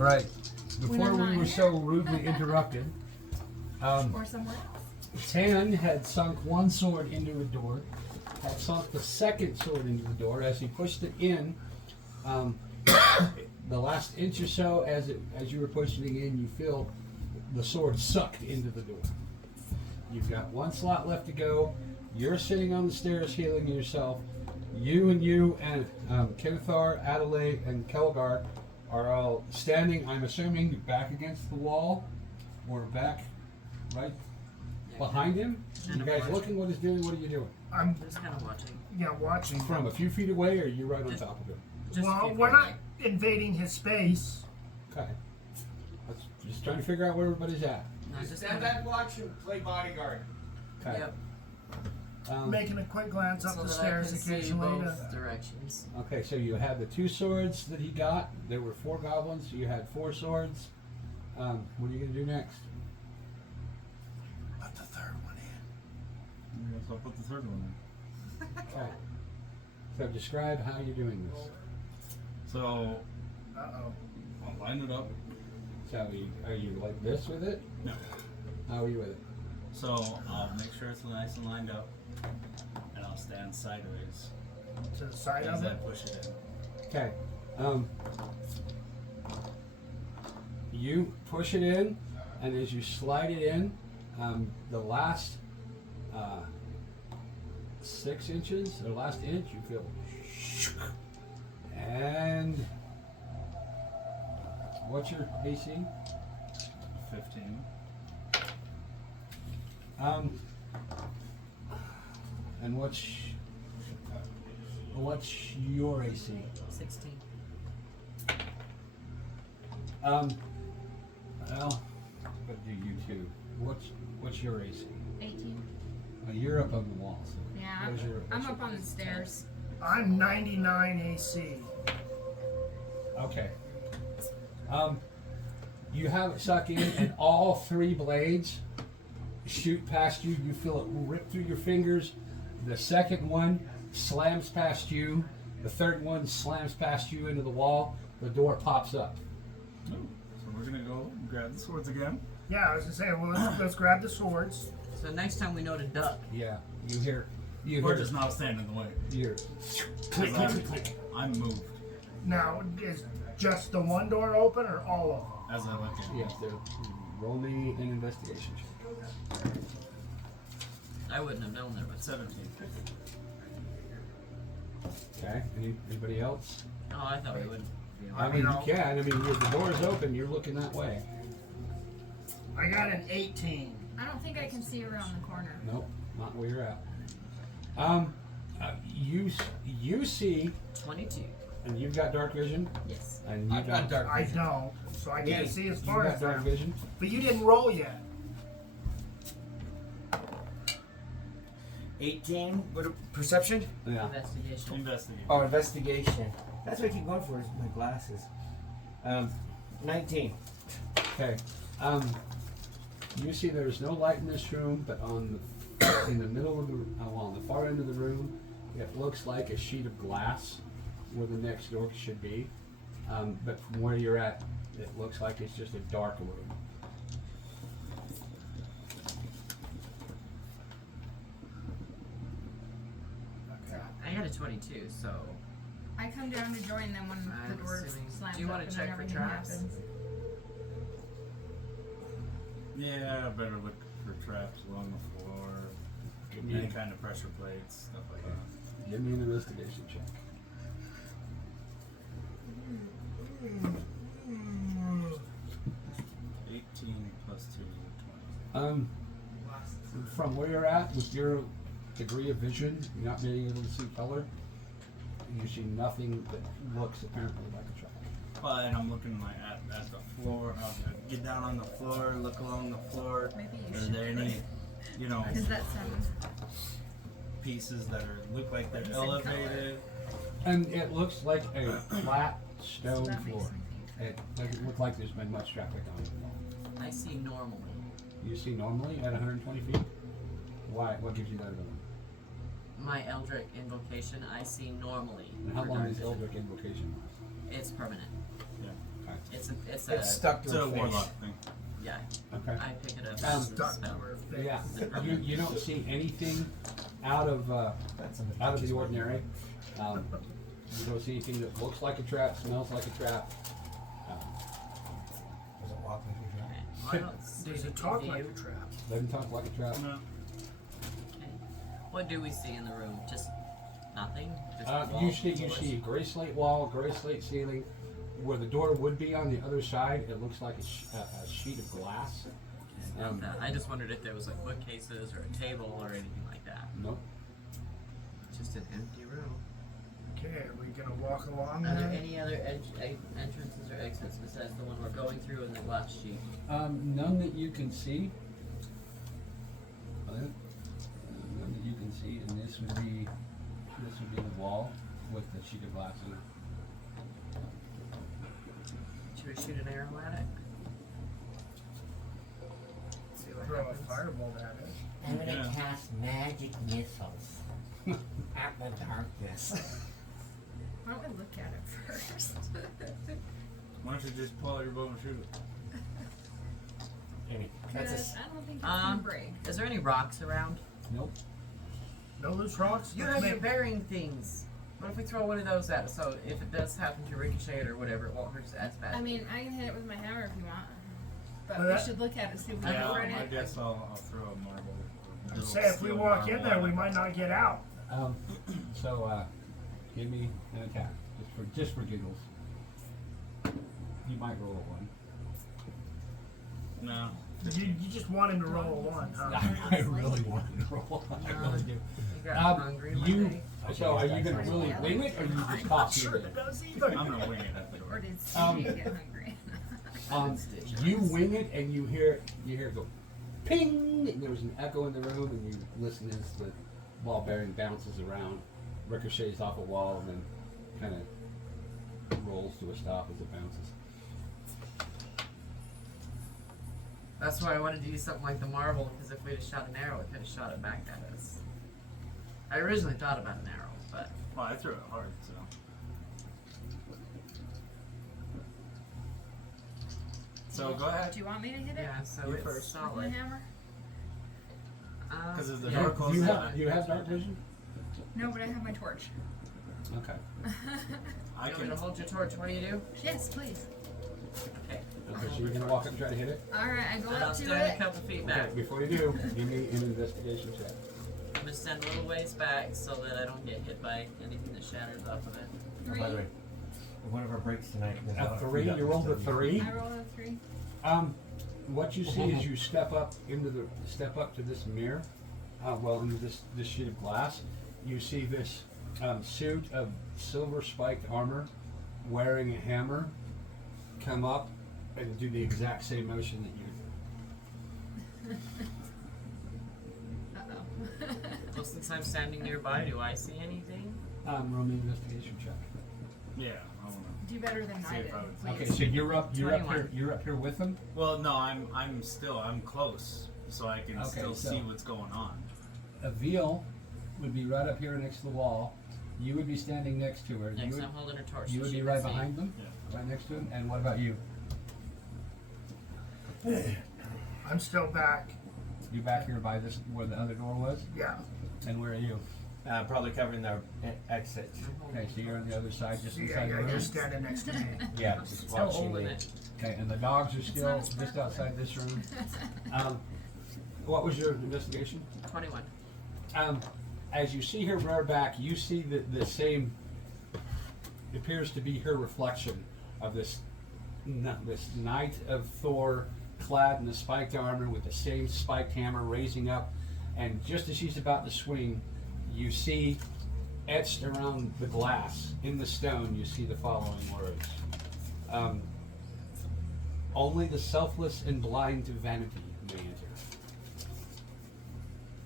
Right. Before we were so rudely interrupted, Or somewhere else. Tan had sunk one sword into the door, had sunk the second sword into the door. As he pushed it in, the last inch or so, as you were pushing it in, you feel the sword sucked into the door. You've got one slot left to go. You're sitting on the stairs healing yourself. You and Kenethar, Adelaide, and Kelgar are all standing, I'm assuming, back against the wall, or back right behind him. You guys looking what he's doing? What are you doing? I'm Just kind of watching. watching. From a few feet away, or are you right on top of him? Just Well, we're not invading his space. Okay. Let's just trying to figure out where everybody's at. No, just Stand back, watch, and play bodyguard. Okay. Yep. Making a quick glance up So the that I stairs can see occasionally. both directions. Okay, so you had the two swords that he got. There were 4 goblins, so you had 4 swords. What are you going to do next? Put the third one in. Yes, I'll put the third one in. Okay. So describe how you're doing this. So Uh-oh. I'll line it up. So are you like this with it? No. How are you with it? So I'll make sure it's nice and lined up, and I'll stand sideways To the side as of I it. push it in. Okay. You push it in, and as you slide it in, the last 6 inches, the last inch, you feel, and what's your AC? 15. And what's your AC? 16. Well, I'm gonna do you two. What's your AC? 18. You're up on the wall. So Yeah, what's your- I'm what's up your- on the stairs. I'm 99 AC. Okay. You have it suck in, and all 3 blades shoot past you. You feel it rip through your fingers. The second one slams past you. The third one slams past you into the wall. The door pops up. Oh, so we're gonna go grab the swords again. Yeah, I was gonna say, well, let's grab the swords. So next time we know to duck. Yeah, you hear. Or just not stand in the way. You hear. Click, click, click, click. I'm moved Now, is just the one door open or all of them? as I look in. Yes, there. Roll me an investigation check. I wouldn't have known there, but 17. Okay. Anybody else? oh, I thought we would. I mean, you can. I mean, the door is open. You're looking that way. I got an 18. I don't think I can see around the corner. Nope, not where you're at. You see, 22. and you've got dark vision, Yes. and you I've got dark I vision. don't, so I can't see as You far got as dark that. vision. But you didn't roll yet. 18. What perception? Yeah. Investigation. Investigate. Oh, investigation. That's what I keep going for is my glasses. 19. Okay. You see, there's no light in this room, but in the middle of the on the far end of the room, it looks like a sheet of glass where the next door should be. But from where you're at, it looks like it's just a dark room. I got a 22, so I come down to join them when I'm the door assuming- slams do you wanna open check and for everything traps? happens. Yeah, I better look for traps along the floor, any kind of pressure plates, stuff like that. Give me an investigation check. 18 plus 2 is 20. From where you're at, with your degree of vision, you're not being able to see color, you see nothing that looks apparently like a trap. Well, and I'm looking like at the floor. I'll get down on the floor, look along the floor. Maybe you Are should. there any, Is that 7? pieces that look like they're Same color. elevated? And it looks like a flat stone That makes floor. me think. It doesn't look like there's been much traffic on it. I see normally. You see normally at 120 feet? Why? What gives you that ability? My Eldritch invocation, I see normally. And how for long dark is vision. Eldritch Invocation last? It's permanent. Yeah. Okay. It's It's It's stuck to It's a her face. warlock thing. Yeah, Okay. I pick it up. Um, as a Stuck to spell. her face. Yeah. You don't see anything out of That's an out of the ordinary. You don't see anything that looks like a trap, smells like a trap. Does it walk like a trap? Okay. Well, I don't see Does it anything, talk do like you? a trap? Doesn't talk like a trap. No. Okay. What do we see in the room? Just nothing? Just You walls, see floors? a gray slate wall, gray slate ceiling. Where the door would be on the other side, it looks like a sheet of glass. Okay, not that. I just wondered if there was like bookcases or a table or anything like that. Nope. Just an empty room. Okay, are we gonna walk along Are there then? any other entrances or exits besides the one we're going through in the glass sheet? None that you can see. None that you can see, and this would be the wall with the sheet of glass in it. Should we shoot an arrow at it? See what Throw a happens. firebolt at it. I'm gonna Yeah. cast magic missiles at the darkness. Why don't we look at it first? Why don't you just pull out your bow and shoot it? Anyway, that's a Because I don't think it's Um, gonna break. Is there any rocks around? Nope. No loose rocks? You Let's have your make- bearing things. What if we throw one of those at it? So if it does happen to ricochet it or whatever, it won't hurt as bad. I mean, I can hit it with my hammer if you want. But Well, we that- should look at it, see if we Yeah, can run I it. guess I'll throw a marble. a little Say if we steel walk in marble there, on we it. might not get out. So give me an attack, just for giggles. You might roll a one. No. You just want him to roll a one, huh? I really wanted to roll one. I really do. You got hungry one You. day? So are you gonna really wing it, or you just toss Sure it? it does either. I'm gonna wing it at the Or door. did Um, Steve get hungry? You wing it, and you hear it go, ping, and there's an echo in the room, and you listen as the ball bearing bounces around, ricochets off a wall, and then kind of rolls to a stop as it bounces. That's why I wanted to use something like the marble, because if we'd have shot an arrow, it could have shot it back at us. I originally thought about an arrow, but Well, I threw it hard, so. So go ahead. Do you want me to hit it? yeah, so You it's first. With my solid. hammer? Because as the Yeah. door Do closes, you have dark vision? No, but I have my torch. Okay. I You want me can. to hold your torch? What do you do? Yes, please. Okay. Okay, so you're gonna walk up and try to hit it? Alright, I go And I'll up to stand a it. couple feet Okay, back. before you do, give me an investigation check. I'm gonna stand a little ways back so that I don't get hit by anything that shatters off of it. Oh, by the way, one of our breaks tonight. there's a lot A of 3, food you rolled a up there. 3. I rolled a 3. What you see is you step up to this mirror, into this sheet of glass. You see this suit of silver spiked armor, wearing a hammer, come up and do the exact same motion that you Uh-oh. Well, since I'm standing nearby, do I see anything? do. Roll me an investigation check. Yeah, I wanna. Do better than See I if did, I would- please. Okay, so you're up here. 21. You're up here with them. Well, no, I'm close, so I can Okay, still so- see what's going on. Veal would be right up here next to the wall. You would be standing next to her. Next, I'm holding her torch. You so would she be can right see. behind them, Yeah. right next to him. And what about you? I'm still back. You back here by this where the other door was. Yeah. And where are you? Probably covering their exit. I'm holding Okay, so you're on the other side, just Yeah, inside the room. you're standing next to me. Yeah, just Still watching holding me. it. Okay, and the dogs are still not a just sparkle. outside this room. What was your investigation? 21. As you see her rear back, you see the same. It appears to be her reflection of this knight of Thor, clad in the spiked armor with the same spiked hammer raising up, and just as she's about to swing, you see etched around the glass in the stone. You see the following words: "Only the selfless and blind to vanity may enter."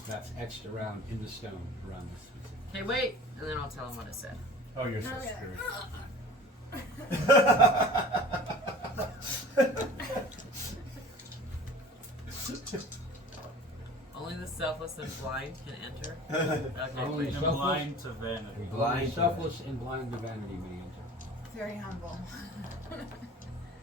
That's etched around in the stone around this. Okay, wait, and then I'll tell him what it said. Oh, you're so Okay. screwed. Only the selfless and blind can enter. Okay. Only And selfless- blind to vanity. Only Blind. selfless and blind to vanity may enter. Very humble.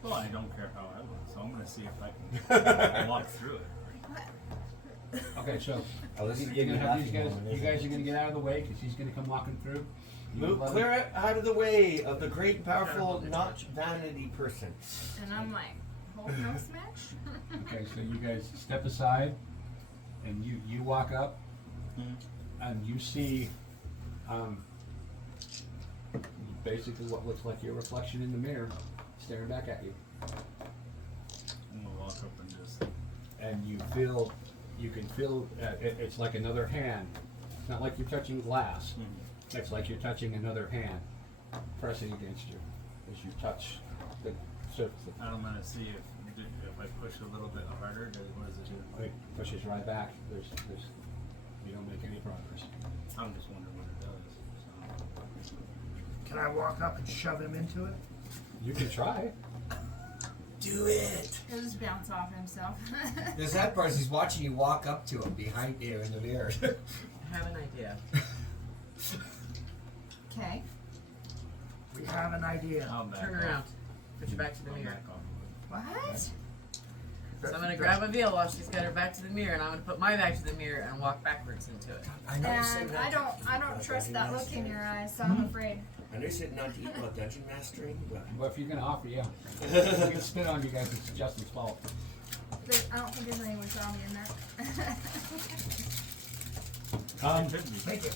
Well, I don't care how I look, so I'm gonna see if I can walk through it. Okay, so I was you're gonna gonna have these guys. moment, You isn't guys are gonna get out of the way because he's gonna come walking through. You Move, let him- clear it out of the way of the great, Gotta powerful, hold your not torch. vanity person. And I'm like, hold no smash. Okay, so you guys step aside, and you walk up, and you see, basically what looks like your reflection in the mirror, staring back at you, I'm gonna walk up and just. and you can feel, it's like another hand. It's not like you're touching glass. It's like you're touching another hand, pressing against you as you touch the surface. I'm gonna see if I push a little bit harder. What does it do? It pushes right back. There's, you don't make any progress. I'm just wondering what it does. So. Can I walk up and shove him into it? You can try. Do it! He'll just bounce off himself. The sad part is he's watching you walk up to him behind you in the mirror. I have an idea. Okay. We have an idea. I'll back Turn off. around. Put your back to the I'll mirror. back off. What? So I'm gonna grab a veil while she's got her back to the mirror, and I'm gonna put my back to the mirror and walk backwards into it. I know you said And not I to don't eat I don't while trust dungeon that look in mastering. your eyes, so I'm afraid. I know you said not to eat while dungeon mastering, but Well, if you're gonna offer, yeah. If you're gonna spit on you guys, it's Justin's fault. I don't think there's any wasabi in there. It could be. Take it.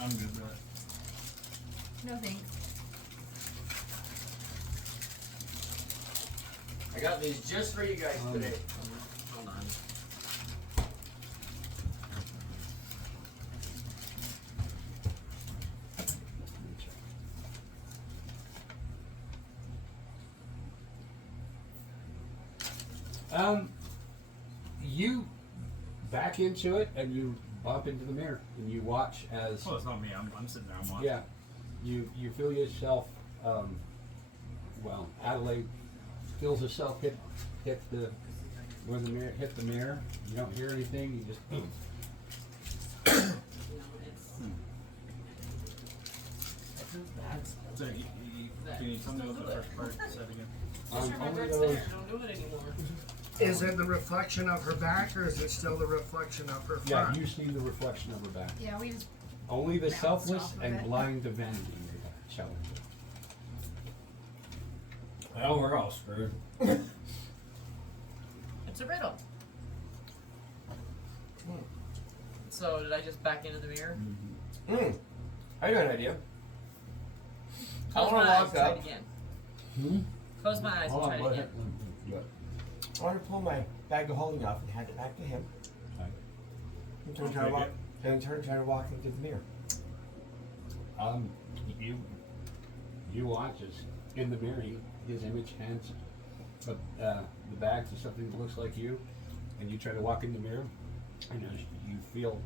I'm good with it. No thanks. I got these just for you guys today. Hold on. You back into it and you bump into the mirror and you watch as Well, it's not me. I'm sitting there. I'm watching. yeah, you feel yourself. Well, Adelaide feels herself hit the where the mirror hit the mirror. You don't hear anything. You just You know, it's So, can you tell me what the first part said again? just remember only it's those. there. Don't do it anymore. Is it the reflection of her back, or is it still the reflection of her Yeah, front? you see the reflection of her back. Yeah, we just Only the Bounced selfless off of and it. blind to vanity challenge. Well, we're all screwed. It's a riddle. So did I just back into the mirror? I got an idea. Close wanna my eyes. walk Try up. it again. Hmm? Close my eyes and try it go again. ahead. What? I want to pull my bag of holding off and hand it back to him. Okay. And turn, try to Take walk, it. and try to walk into the mirror. You watch as in the mirror, his image hands the bag to something that looks like you, and you try to walk in the mirror, and as you feel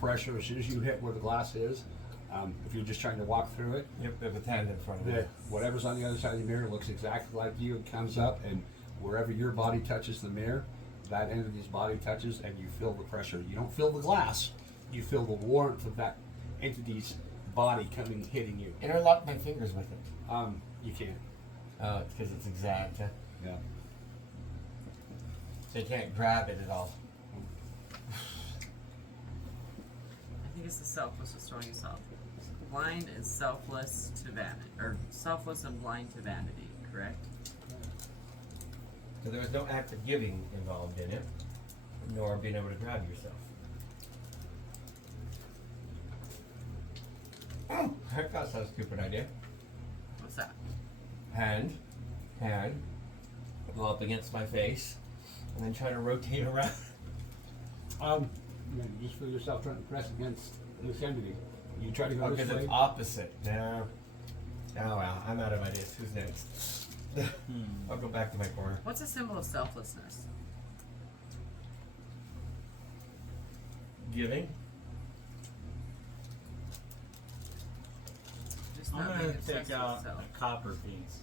pressure as soon as you hit where the glass is. If you're just trying to walk through it, Yep, there's a hand in front of me. whatever's on the other side of the mirror looks exactly like you. It comes up, and wherever your body touches the mirror, that entity's body touches, and you feel the pressure. You don't feel the glass; you feel the warmth of that entity's body hitting you. Interlock my fingers with it. You can't. Oh, it's because it's exact. Huh? Yeah. So you can't grab it at all. I think it's the selfless restoring yourself. Blind is selfless to vanity, or selfless and blind to vanity, correct? So there was no act of giving involved in it, nor being able to grab yourself. That's not a stupid idea. What's that? Hand, go up against my face, and then try to rotate around. You just feel yourself trying to press against this entity. You try to go Because this way. it's opposite. No. Oh well, I'm out of ideas. Who's next? I'll go back to my corner. What's a symbol of selflessness? Giving. Just I'm not gonna being obsessed take with out self. a copper piece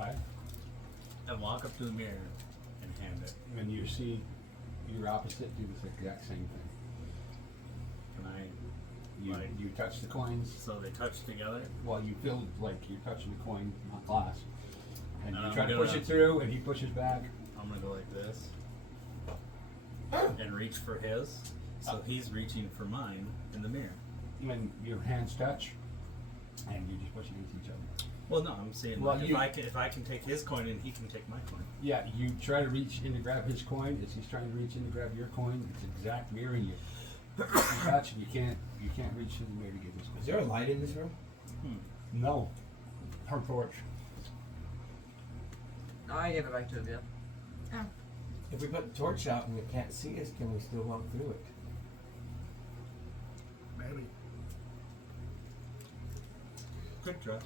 Okay. and walk up to the mirror and hand it. And you see your opposite do this exact same thing. Can I You Like- you touch the coins. So they touch together. Well, you feel like you're touching the coin, not glass. And you I'm try to gonna- push it through, and he pushes back. I'm gonna go like this and reach for his. So he's reaching for mine in the mirror. And your hands touch, and you just push against each other. Well, no, I'm saying Well, like, you- if I can take his coin and he can take my coin. Yeah, you try to reach in to grab his coin as he's trying to reach in to grab your coin. It's exact mirroring you. You touch, and you can't reach through the mirror to get his coin. Is there a light in this room? No, her torch. No, I gave it back to him, yeah. Oh. If we put the torch out and it can't see us, can we still walk through it? Maybe. Quick draw.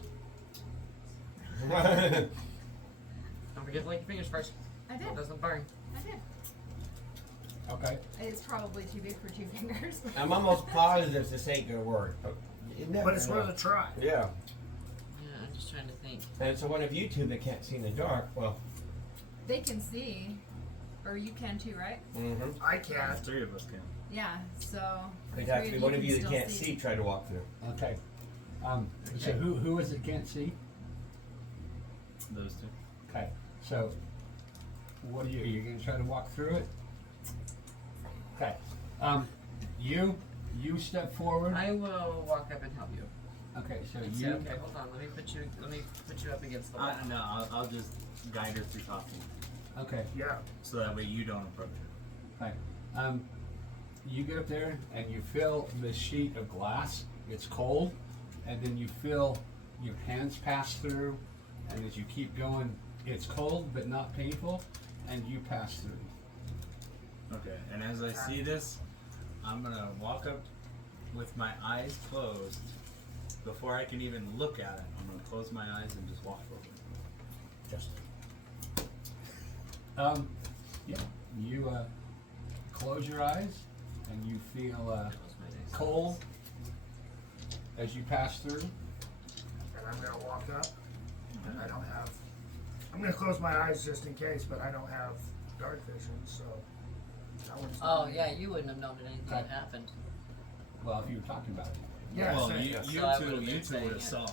Don't forget to lick your fingers first. I So did. it doesn't burn. I did. Okay. It's probably too big for 2 fingers. I'm almost positive this ain't gonna work. But, you never But it's know. worth a try. Yeah. Yeah, I'm just trying to think. And so one of you two that can't see in the dark, well, They can see, or you can too, right? I can't. 3 of us can. Yeah. So. it'd the have three to of be one of can you that still can't see try to walk through. Okay. So Okay. who is it can't see? Those 2. Okay. So what are you gonna try to walk through it? Okay. You step forward. I will walk up and help you. Okay. So It's you. okay, hold on. Let me put you up against the wall. No, I'll just guide her through talking, Okay. Yeah. so that way you don't approach her. Okay. You get up there and you feel this sheet of glass. It's cold, and then you feel your hands pass through, and as you keep going, it's cold but not painful, and you pass through. Okay, and as I see this, I'm gonna walk up with my eyes closed. Before I can even look at it, I'm gonna close my eyes and just walk over. Just. Yeah. You close your eyes, and you feel Close my eyes. cold as you pass through. And I'm gonna walk up. And I don't have. I'm gonna close my eyes just in case, but I don't have dark vision, so. That one's Oh yeah, you wouldn't have known that anything had Okay. happened. Well, if you were talking about it. Yeah. Well, same. you So I would've been two saying would have it. saw,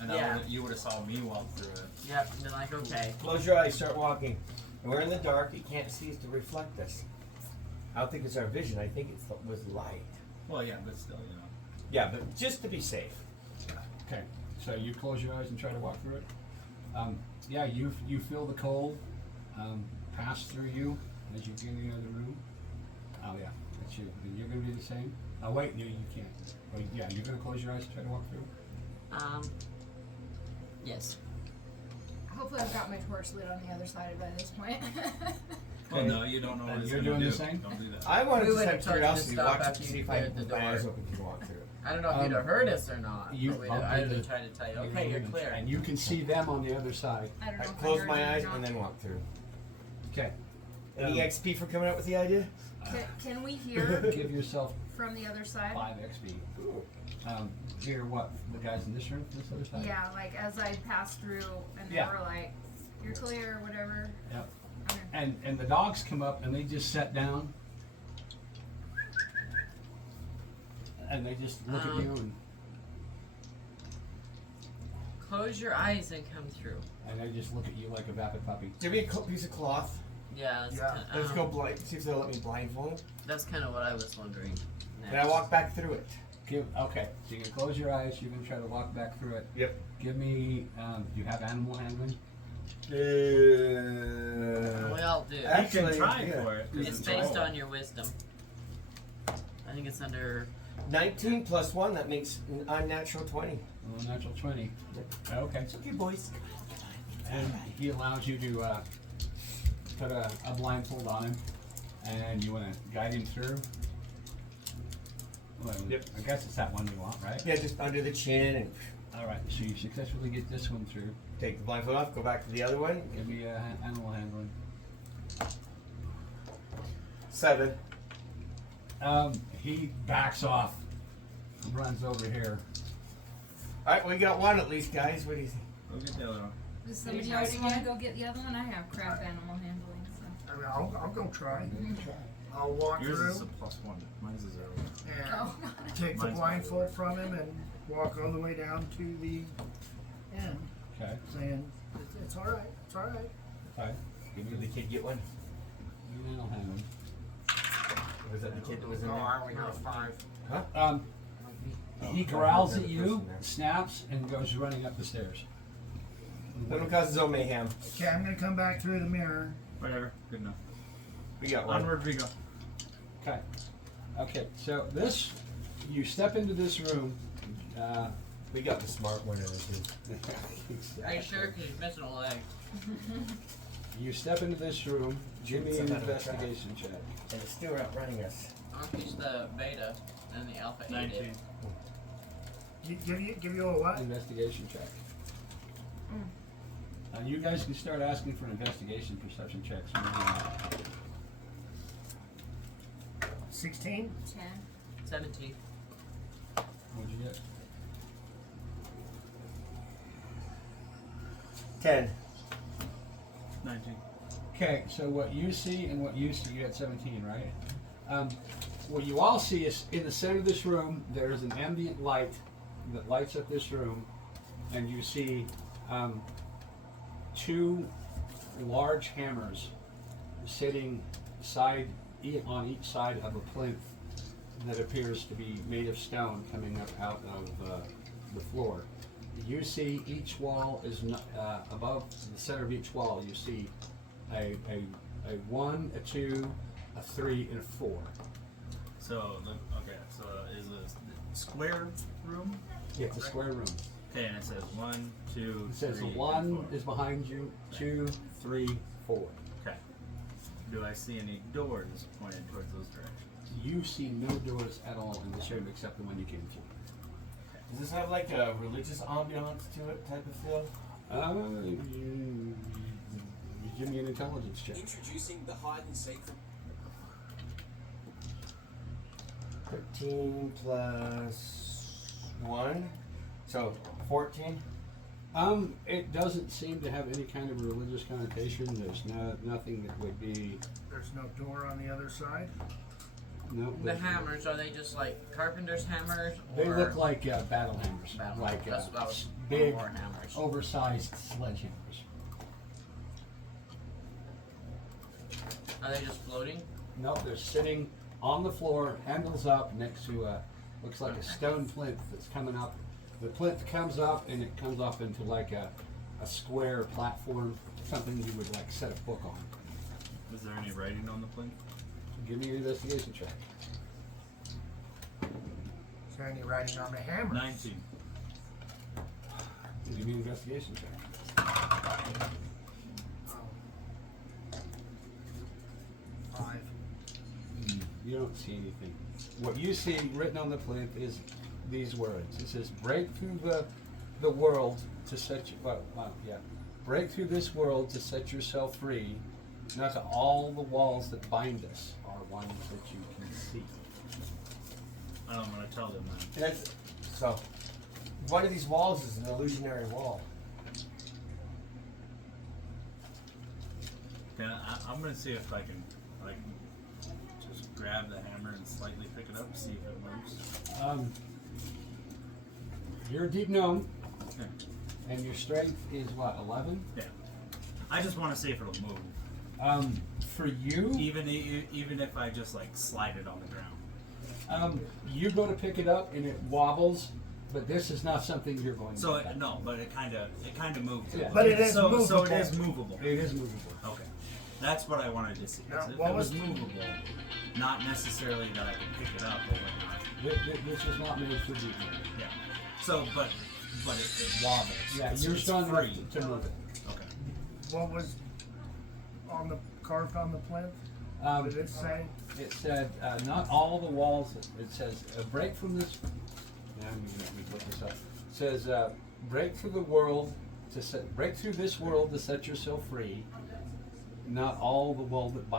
and Yeah. you would have saw me walk through it. Yep, and then like okay. Close your eyes, start walking. And we're in the dark, you can't see us to reflect us. I don't think it's our vision, I think it was light. Well, yeah, but still, you know. Yeah, but just to be safe. Okay. So you close your eyes and try to walk through it. Yeah, you feel the cold pass through you as you get in the other room. Oh yeah, that's you. And you're gonna do the same. Oh wait, no, you can't. Wait, yeah, you're gonna close your eyes and try to walk through. Yes. Hopefully, I've got my torch lit on the other side by this point. Well, no, you don't know what And it's you're gonna doing do. the same? Don't do that. I wanted We to would have have told you to curiosity, stop watch after to see you if I cleared could the put my eyes door. open to walk through it. I don't know if you'd have heard us or not. You but bumped I'd into- have tried to tell you, okay, you're clear. And you can see them on the other side. I don't know. I if I close heard my you or eyes not. and then walk through. Okay. Any XP for coming up with the idea? Can we hear Give yourself from the other side? 5 XP. Hear what? The guys in this room? This other side? Yeah, like as I passed through, and they Yeah. were like, "You're clear," or whatever. Yep. Okay. And the dogs come up and they just sit down. And they just look at you Close your eyes and come through. and they just look at you like a vapid puppy. Give me a piece of cloth. Yeah, that's, Yeah. Let's go blind. See if they'll let me blindfold. That's kind of what I was wondering. And I walk back through it. Okay, so you're gonna close your eyes. You're gonna try to walk back through it. Yep. Give me. You have animal handling. We all do. You Actually, can try yeah. for it. 'cause It's based on your wisdom. I think it's under. 19 plus 1, that makes unnatural 20. A natural 20. Okay. It's okay, boys. And he allows you to put a blindfold on him, and you want to guide him through. Well, Yep. I guess it's that one you want, right? Yeah, just under the chin and All right. So you successfully get this one through. take the blindfold off, go back to the other one. Give me animal handling. 7. He backs off, runs over here. Alright, we got one at least, guys. What do you think? Go get the other one. Does somebody Can you else try it want to again? go get the other one? I have crap animal handling. So. I mean, I'll go try. I'll walk Yours through is a +1. Mine's a 0. and Oh. take the Mine's blindfold from him and walk all the way down to the end, Okay. saying, it's all right, it's all right. Okay. Did the kid get one? You don't have one. Was that the kid that was in Oh, there? I only got 5. Huh? He growls at you, snaps, and goes running up the stairs. Let him cause his own mayhem. Okay, I'm gonna come back through the mirror. Whatever. Good enough. We got one. Onward we go. Okay. Okay, so this, you step into this room. We got the smart one in it too. Are you sure? Because he's missing a leg. You step into this room. Give me an Some kind of trap. investigation check. And it's still outrunning us. I'll teach the beta and the alpha 19. Give you a what? Investigation check. You guys can start asking for investigation perception checks. 16? 10. 17. What'd you get? 10. 19. Okay, so what you see and what you see, you had 17, right? What you all see is in the center of this room, there's an ambient light that lights up this room, and you see 2 large hammers sitting on each side of a plinth that appears to be made of stone coming up out of the floor. You see each wall is above the center of each wall. You see a 1, a 2, a 3, and a 4. So, okay, so is a square room? Yeah, it's a square room. Okay, and it says 1, 2, It says 3, and 1 4. is behind you, 2, 3, 4. Okay. Do I see any doors pointed towards those directions? You see no doors at all in this room except the one you came through. Does this have like a religious ambiance to it type of feel? You give me an intelligence check. Introducing the hide and seek from 13 plus 1. So 14. It doesn't seem to have any kind of religious connotation. There's nothing that would be. There's no door on the other side. No. The hammers, are they just like carpenter's hammers? They or look like battle hammers, battle like hammers? That's what I was big, war hammers. oversized sledgehammers. Are they just floating? No, they're sitting on the floor, handles up, next to looks like a stone plinth that's coming up. The plinth comes up and it comes up into like a square platform, something you would like set a book on. Is there any writing on the plinth? Give me your investigation check. Is there any writing on the hammer? 19. Give me an investigation check. Oh. 5. You don't see anything. What you see written on the plinth is these words. It says, "Break through the world to set you." Break through this world to set yourself free. Not to all the walls that bind us are ones that you can see. I'm gonna tell them that. And that's, so one of these walls is an illusionary wall. I'm gonna see if I can just grab the hammer and slightly pick it up and see if it moves. You're a deep gnome, Yeah. and your strength is what, 11? Yeah. I just want to see if it'll move, For you, even if I just like slide it on the ground. you go to pick it up and it wobbles, but this is not something you're going to So do. no, but it kind of moves. Yeah. But it is So movable. it is movable. It is movable. Okay, that's what I wanted to see. Now, If what it was was- movable, not necessarily that I could pick it up or whatnot. This was not made for deep gnome. Yeah. So, but it wobbles. Yeah, It's- you're it's strong free. enough to move it. Okay. What was carved on the plinth? Um, What did it say? It said, not all the walls, it says, break from this, now I'm gonna let me look this up. It says, break through the world, break through this world to set yourself free. Not all the walls that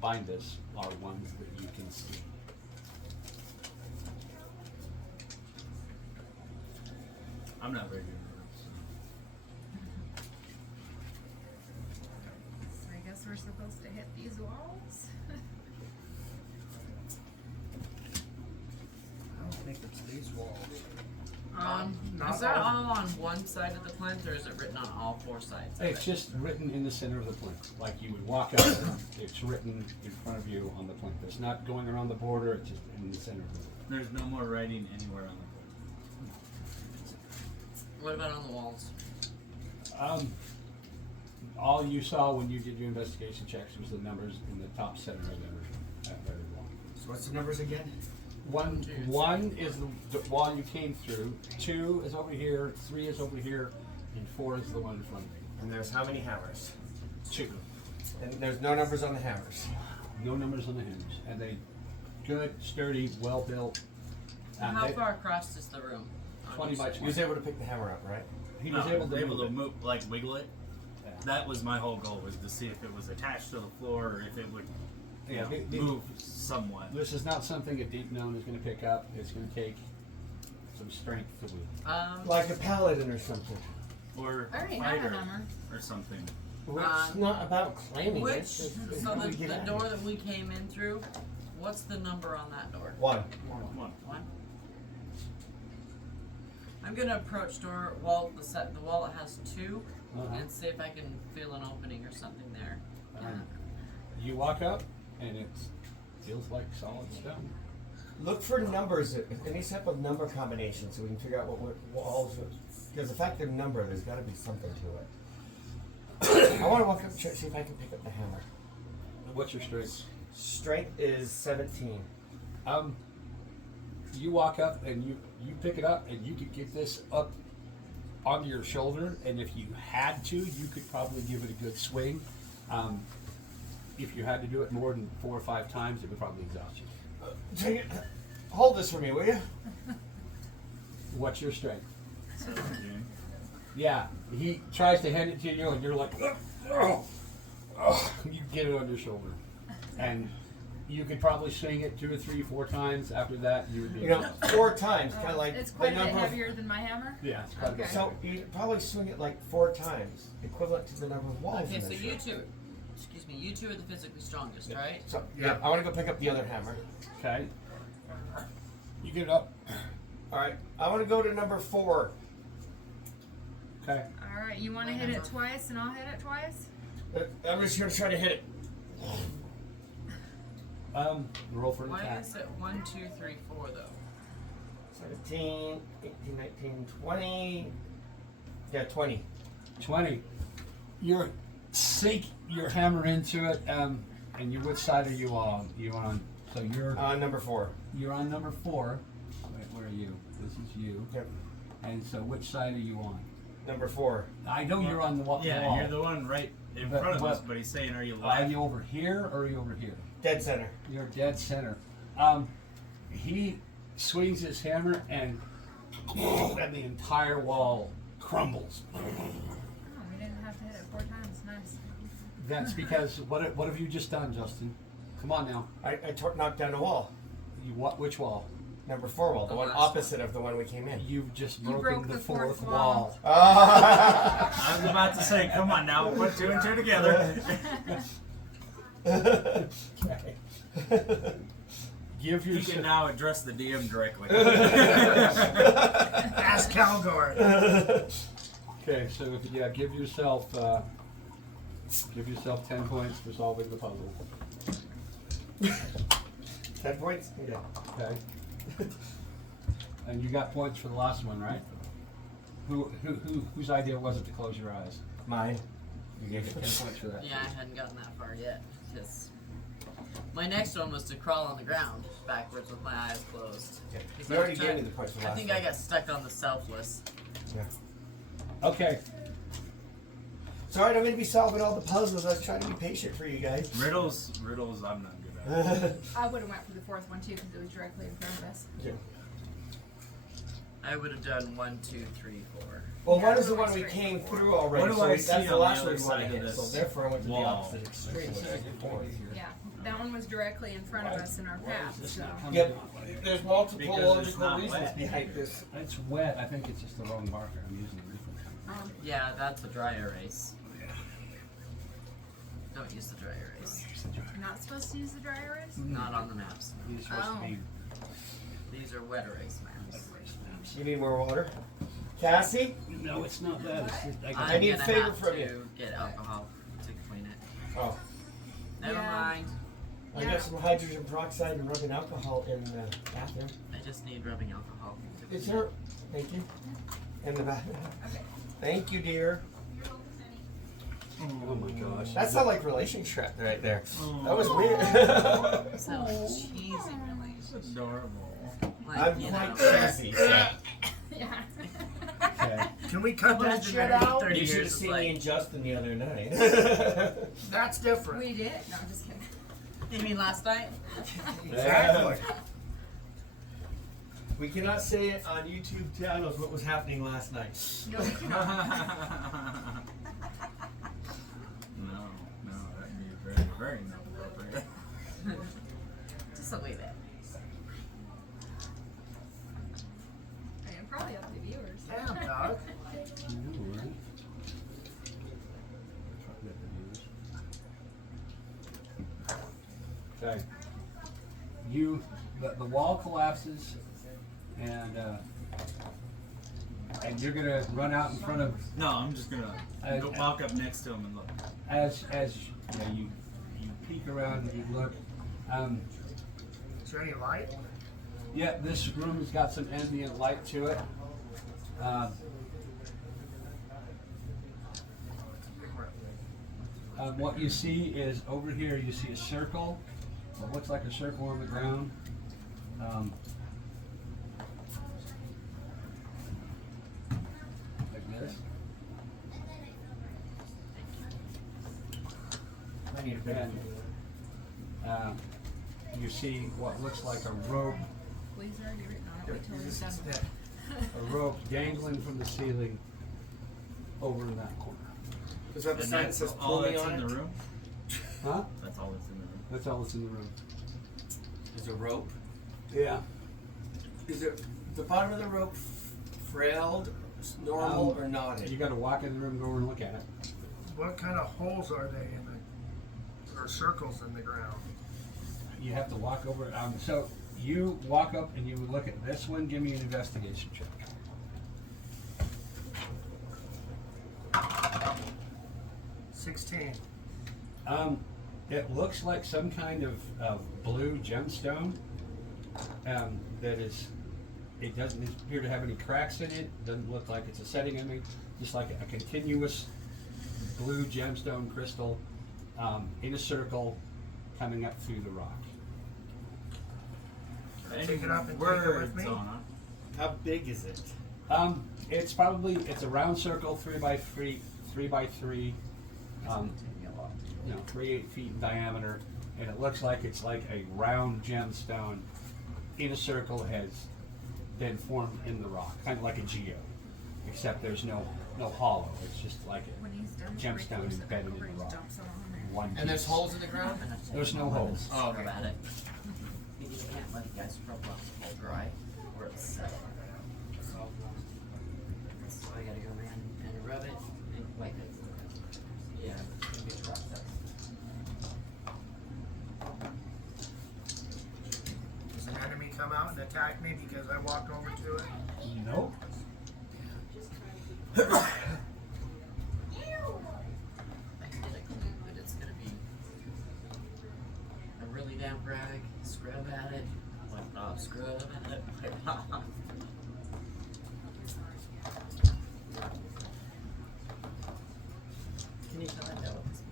bind us are ones that you can see. I'm not very good at words. So I guess we're supposed to hit these walls? I don't think it's these walls. Is that all on one side of the plinth, or is it written on all four sides? Of It's it? just written in the center of the plinth. Like you would walk up, it's written in front of you on the plinth. It's not going around the border, it's just in the center of the plinth. There's no more writing anywhere on the What about on the walls? All you saw when you did your investigation checks was the numbers in the top center of that very wall. So what's the numbers again? One is the wall you came through, 2 is over here, 3 is over here, and 4 is the one in front of you. And there's how many hammers? 2. And there's no numbers on the hammers. No numbers on the hinge. And they good, sturdy, well built. How far across is the room? 20 by He was 20. able to pick the hammer up, right? He No, was able to move it. move, like wiggle it. Yeah. That was my whole goal, was to see if it was attached to the floor or if it would you know, the- move somewhat. This is not something a deep gnome is going to pick up. It's going to take some strength to move. Like a paladin or something. Or I already have a fighter hammer. or something. Well, it's not about claiming Which, it. It's so how we the get out of door it. that we came in through, what's the number on that door? 1. Come on. 1. I'm gonna approach the wall that has 2, Uh-huh. and see if I can feel an opening or something there. You walk up, and it feels like solid stone. Look for numbers, any type of number combination, so we can figure out what walls. Because the fact they're numbered, there's got to be something to it. I want to walk up and see if I can pick up the hammer. What's your strength? Strength is 17. You walk up and you pick it up, and you could get this up onto your shoulder, and if you had to, you could probably give it a good swing. If you had to do it more than 4 or 5 times, it would probably exhaust you. Take it. Hold this for me, will you? What's your strength? 17. Yeah, he tries to hand it to you, and you're like, you get it on your shoulder, and you could probably swing it 2 or 3, 4 times. After that, you would be. 4 times, kind of like It's quite a the bit number. heavier than my hammer. Yeah, it's quite a bit. Okay. So you probably swing it like 4 times, equivalent to the number of walls. Okay, in so this you room. 2, excuse me, you 2 are the physically strongest, right? So yeah, I want to go pick up the other hammer. Okay. You get it up. All right, I want to go to number 4. Okay. All right, you want to hit it twice, and I'll hit it twice. I'm just gonna try to hit it. Roll for an Why attack. is it 1, 2, 3, 4 though? 17, 18, 19, 20. Yeah, 20. 20. You sink your hammer into it, and which side are you on? You on? So you're Number 4. you're on number 4. Wait, where are you? This is you. Yep. And so which side are you on? Number 4. I know you're on the wall. Yeah, you're the one right in But- front of us, but- but he's saying, are you Are left? you over here or are you over here? Dead center. You're dead center. He swings his hammer, and the entire wall crumbles. Oh, we didn't have to hit it 4 times. Nice. That's because what have you just done, Justin? Come on now. I knocked down a wall. Which wall? Number 4 wall, the one last opposite of the one we came in. You've just You broken broke the the fourth fourth wall. I was about to say, come on now, put 2 and 2 together. Okay. Give You can yourself. now address the DM directly. Ask Calgor. Okay, so yeah, give yourself 10 points for solving the puzzle. 10 points? Yeah. Okay. And you got points for the last one, right? Whose idea was it to close your eyes? Mine. You gave it 10 points for that. Yeah, I hadn't gotten that far yet. Because my next one was to crawl on the ground backwards with my eyes closed. Yeah. 'Cause You I already was gave me trying- the points for I last think one. I got stuck on the selfless. Yeah. Okay. It's alright, I'm going to be solving all the puzzles. I was trying to be patient for you guys. Riddles, I'm not good at. I would have went for the 4th one too, because it was directly in front of us. Yeah. I would have done 1, 2, 3, 4. Well, Yeah, one is the really one we came straightforward. through already. What do so I we- see that's the on last the one other we want to side of hit. So this therefore, I went to the wall? opposite extreme. which is the fourth. Yeah, that one was directly in front of us in our path. So. Yep. There's multiple Because it's logical not reasons wet. behind this. It's wet. I think it's just the wrong marker. I'm using a different. Yeah, that's a dry erase. Don't use the dry erase. You're not supposed to use the dry erase? Not on the maps. These are supposed to be These are wet erase maps. You need more water? Cassie? No, it's not that. It's just, I'm need a gonna favor have from to you. get alcohol to clean it. Oh. Never Yeah. mind. I got some hydrogen peroxide and rubbing alcohol in the bathroom. I just need rubbing alcohol. to Is clean there? Thank you. In the bathroom. Okay. Thank you, dear. oh my gosh. That sounded like relationship right there. That was weird. it. So cheesy, really. It's adorable. Like, I'm you quite know, cheesy. So. Yeah. Okay. Can we cut Someone that who's shit been married for out? 30 You should have years is seen like, me and Justin the other night. That's different. We did? No, I'm just kidding. you mean last night? Exactly. We cannot say it on YouTube channels what was happening last night. No, we cannot. No, that would be very, very not appropriate. Just a wee bit. I mean, probably up to viewers. Damn, dog. You know, right? Okay. The wall collapses, and you're gonna run out in front of No, I'm just gonna go walk up next to him and look. as you know, you peek around and you look. Is there any light? Yeah, this room's got some ambient light to it. What you see is over here. You see a circle. What looks like a circle on the ground. Like this. I need a bit And you see what looks like a rope, Please already written on it. Wait till we're done with it. a rope dangling from the ceiling over in that corner. Is that the And sign that that's says all pull me that's on in it? the room? Huh? That's all that's in the room. That's all that's in the room. Is a rope? Yeah. Is it the bottom of the rope frailed, normal, or knotted? You got to walk in the room, go over and look at it. What kind of holes are they in the, or circles in the ground? You have to walk over. So you walk up and you would look at this one. Give me an investigation check. 16. It looks like some kind of blue gemstone. That is, it doesn't appear to have any cracks in it. Doesn't look like it's a setting image. Just like a continuous blue gemstone crystal in a circle coming up through the rock. Can I take it up and take it with Words me? on How big is it? It's a round circle, 3 by 3, 3 by 3. You know, 3-8 feet in diameter, and it looks like it's like a round gemstone in a circle has been formed in the rock, kind of like a geo, except there's no hollow. It's just like When he's done, gemstone Rick lifts it embedded over in and the rock. dumps it on there. One And there's piece. holes in the ground? There's no holes. Oh, okay. About it. You can't let the guys rub off the whole dry or it's set. So I gotta go around and rub it and wipe it. Yeah, it's gonna be a process. Does an enemy come out and attack me because I walked over to it? Nope. I can get it clean, but it's gonna be a really damp rag, scrub at it, wipe it off, scrub at it, wipe it off. Can you tell I know this?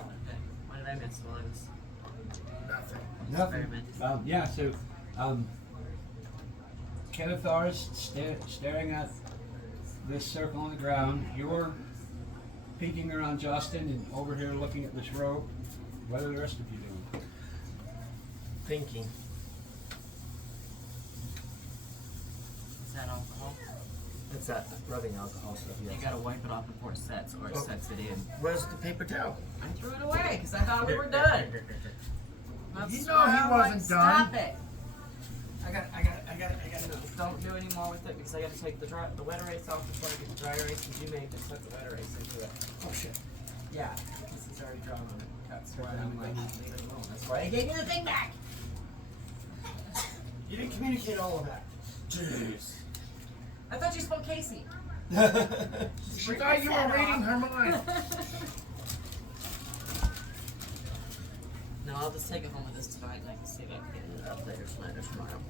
Okay, what did I miss while I was Nothing. Nothing. experimenting? Yeah. So, Kenathar's staring at this circle on the ground. You're peeking around Justin and over here looking at this rope. What are the rest of you doing? Thinking. Is that alcohol? It's that rubbing alcohol stuff, You yes. gotta wipe it off before it sets, or it Oh. sets it in. Where's the paper towel? I threw it away because I thought we were done. That's You know he why I'm wasn't like, done. Stop it. I got it. don't do any more with it because I got to take the wet erase off before I get the dry erase. Because you made me put the wet erase into it. Oh shit. Yeah, this is already drawn on it. That's why I'm like, leave it alone. That's why I gave you the thing back. You didn't communicate all of that. Jeez. I thought you spoke Casey. She thought you were reading her mind. No, I'll just take it home with this tonight and I can see if I can get it up later tonight or tomorrow.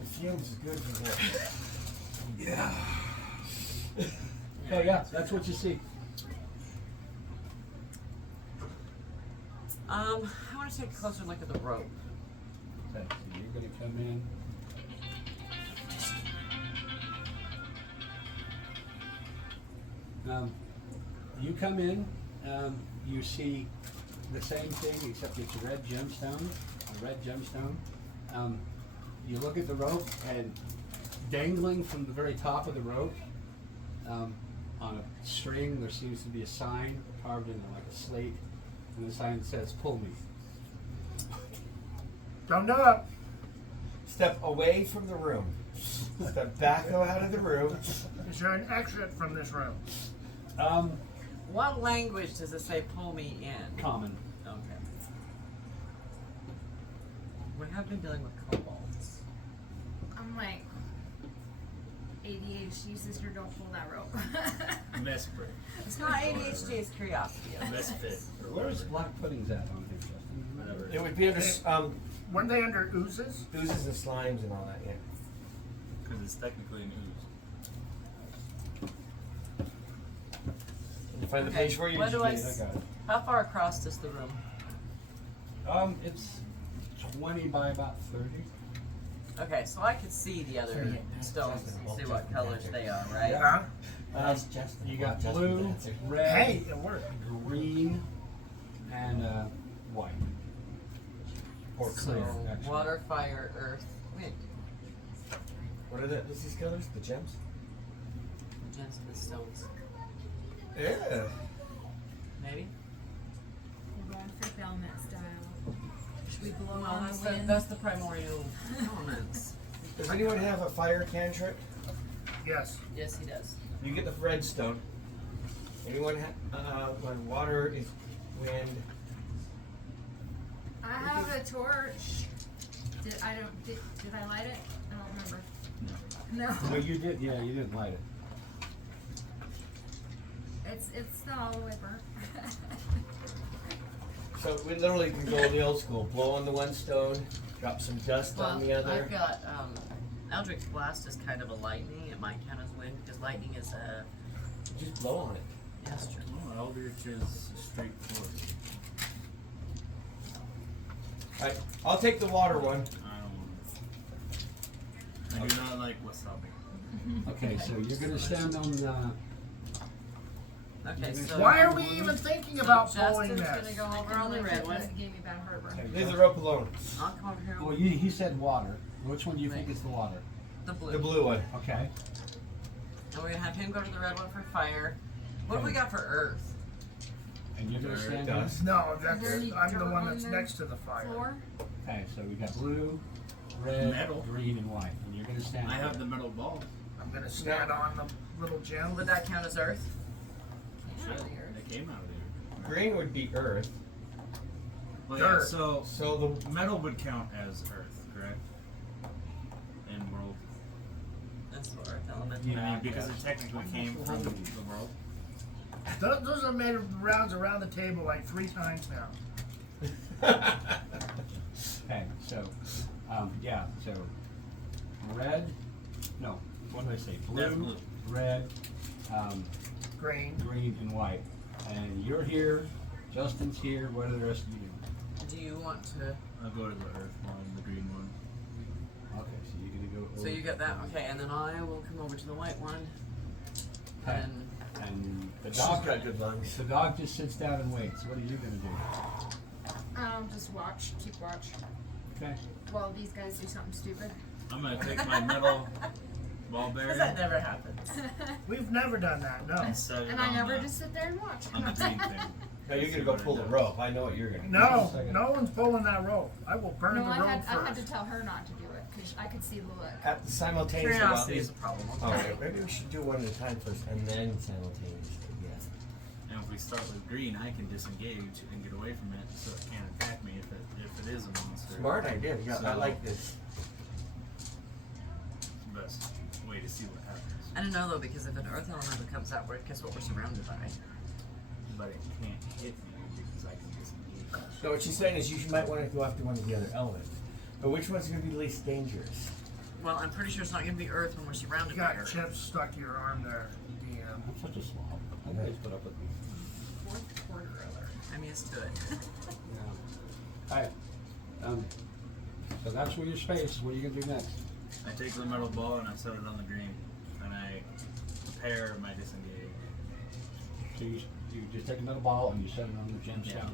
The fumes is good for what? Yeah. So yeah, that's what you see. I want to take a closer look at the rope. Okay, so you're gonna come in. You come in, you see the same thing except it's a red gemstone. You look at the rope and dangling from the very top of the rope on a string there seems to be a sign carved into like a slate, and the sign says "Pull me." Don't do it. Step away from the room. Step back out of the room. Is there an exit from this room? What language does it say pull me in? Common. Okay. We have been dealing with kobolds. I'm like, ADHD sister, don't pull that rope. Misprint. It's not ADHD, it's curiosity. Misfit. Where is black puddings at on here, Justin? Whatever. It would be under Weren't they under oozes? oozes and slimes and all that, yeah. Because it's technically an ooze. You find the Okay, page for you? what do I Yeah, I got it. How far across is the room? It's 20 by about 30. Okay, so I could see the other stones and see what colors they are, right? Yeah. That's Justin. You got Justin's blue, answer. red, Hey, it worked. green, and white. Or So, clear, actually. water, fire, earth, wind. What are these colors? The gems? The gems and the stones. Yeah. Maybe? We're going for Belmet style. Should we blow Well, on that's the the, wind? that's the primordial elements. Does anyone have a fire cantrip? Yes. Yes, he does. You get the redstone. Anyone when water is wind? I have a torch. Did I light it? I don't remember. No. No, you did. Yeah, you didn't light it. It's not all the way burnt. So we literally can go the old school. Blow on the one stone, drop some dust on the other. I've got Eldritch Blast is kind of a lightning. It might count as wind because lightning is a. Just blow on it. Yes, true. Oh, Eldritch is straightforward. Alright, I'll take the water one. I don't want it. I do not like wasabi. Okay, so you're gonna stand on. Okay, so Why are we even thinking about pulling Justin's this? gonna go over on the red one. It gave me bad heartburn. Leave the rope alone. I'll come over here. Well, he said water. Which one do you think is the water? The blue. The blue one. Okay. And we're gonna have him go to the red one for fire. What do we got for earth? And you're gonna There it stand does. on. No, Is there any I'm the dirt one on that's the next to the fire. Floor? Okay, so we got blue, red, Metal. green, and white. And you're gonna stand. I have the metal ball. I'm gonna stand on the little gem. Would that count as earth? Shit, they came out of there. Green would be earth. Well, Dirt. yeah, so So the metal would count as earth, correct? In world. That's the earth element. Yeah. I mean, because it technically came from the world. Those have made rounds around the table like 3 times now. Okay, so, yeah, so red. No, what did I say? That's Blue, blue. red, Green. green, and white. And you're here. Justin's here. What are the rest of you doing? Do you want to? I'll go to the earth one, the green one. Okay, so you're gonna go. So you got that, okay? And then I will come over to the white one. Okay. And And the she's dog. got good lungs. The dog just sits down and waits. What are you gonna do? Just watch. Keep watch. Okay. While these guys do something stupid. I'm gonna take my metal ball because bearing that never happens. We've never done that, no. and set it And I on never the, just sit there and watch. on the green thing. Now you're gonna go pull the rope. I know what you're gonna do. No, no one's pulling that rope. I will burn No, the I rope had first. to tell her not to do it because I could see the look. At the simultaneously. Curiosity is a problem. Alright, maybe we should do one at a time first and then simultaneously, yeah. And if we start with green, I can disengage and get away from it so it can't attack me if it is a monster. Smart idea, yeah, I So- like this. It's the best way to see what happens. I don't know though, because if an earth elemental comes out, guess what we're surrounded by? But it can't hit me because I can disengage. So what she's saying is you might want to go after one of the other elements. But which one's gonna be the least dangerous? Well, I'm pretty sure it's not going to be earth when we're You surrounded by got earth. chips stuck to your arm there, DM. I'm such a slob. I always put up with me. Fourth quarter roller. I'm used to it. Yeah. Alright. So that's where your space. What are you gonna do next? I take the metal ball and I set it on the green, and I prepare my disengage. So you just take another ball and you set it on the gemstone.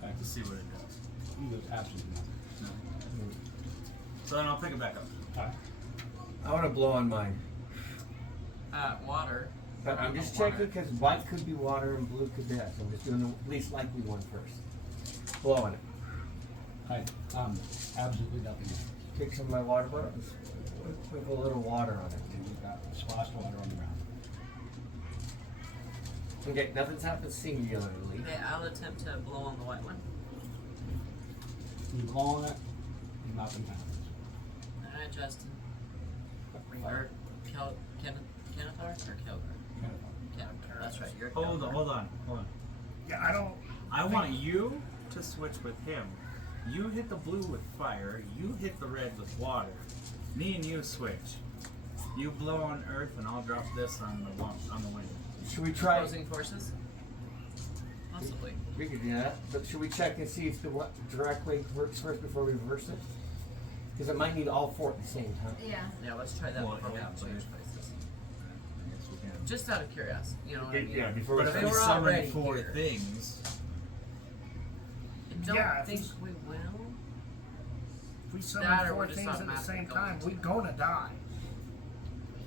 Alright, To see what it does. He goes absolutely nothing. No. So then I'll pick it back up. Alright. I want to blow on mine. Water. But I'm just checking because white could be water and blue could be that. So I'm just doing the least likely one first. Blow on it. Alright. Absolutely nothing. Take some of my water bottles. With a little water on it. And you've got splashed water on the ground. Okay, nothing's happened singularly. Okay, I'll attempt to blow on the white one. You blow on it, nothing happens. Alright, Justin. Or Kennethar? Or Kelgar? Kennethar. That's right, you're Hold Kelgar. on, hold on, hold on. Yeah, I don't. I want you to switch with him. You hit the blue with fire, you hit the red with water. Me and you switch. You blow on earth and I'll drop this on the wind. Should we try? Opposing forces? Possibly. We could do that. But should we check and see if the direct way works first before we reverse it? Because it might need all four at the same time. Yeah. Yeah, let's try that Well, before we yeah, change places. I guess we can. Just out of curiosity, you know what I mean? Yeah, before But we if They we were summon already 4 here. things, I don't Yeah, if think it's- we will. If we That summon or 4 we're just things at the automatically same going time, to. we're gonna die.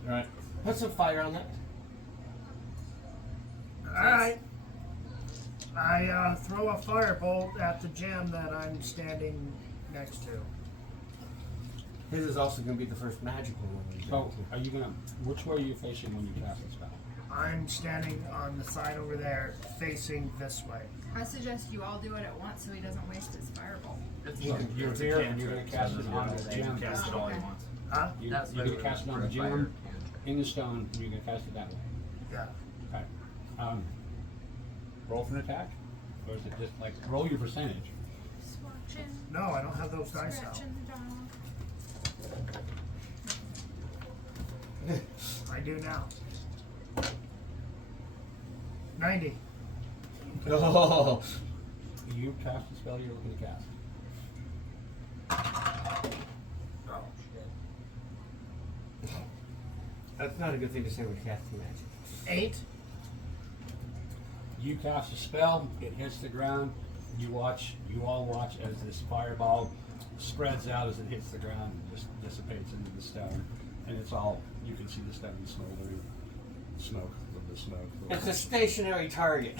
Alright. Put some fire on that. Alright. I throw a firebolt at the gem that I'm standing next to. His is also going to be the first magical one. we do, So, too. are you gonna, which way are you facing when you cast the spell? I'm standing on the side over there, facing this way. I suggest you all do it at once so he doesn't waste his fireball. You're it's a here and you're gonna cantrip, cast so it on the he can gem. cast it all he Okay. wants. Huh? You're That's gonna better cast it on the than fire gem, cantrip. in the stone, and you're gonna cast it that way. Yeah. Okay. Roll for an attack? Or is it just like, roll your percentage? Swatching, No, I don't have those dice out. scratching the dog. I do now. 90. Oh, You cast the spell you're looking to cast. Oh, shit. that's not a good thing to say with casting magic. 8. You cast a spell, it hits the ground, you all watch as this fireball spreads out as it hits the ground and just dissipates into the stone. And it's all, you can see the stone smoldering, smoke, the smoke. It's a stationary target.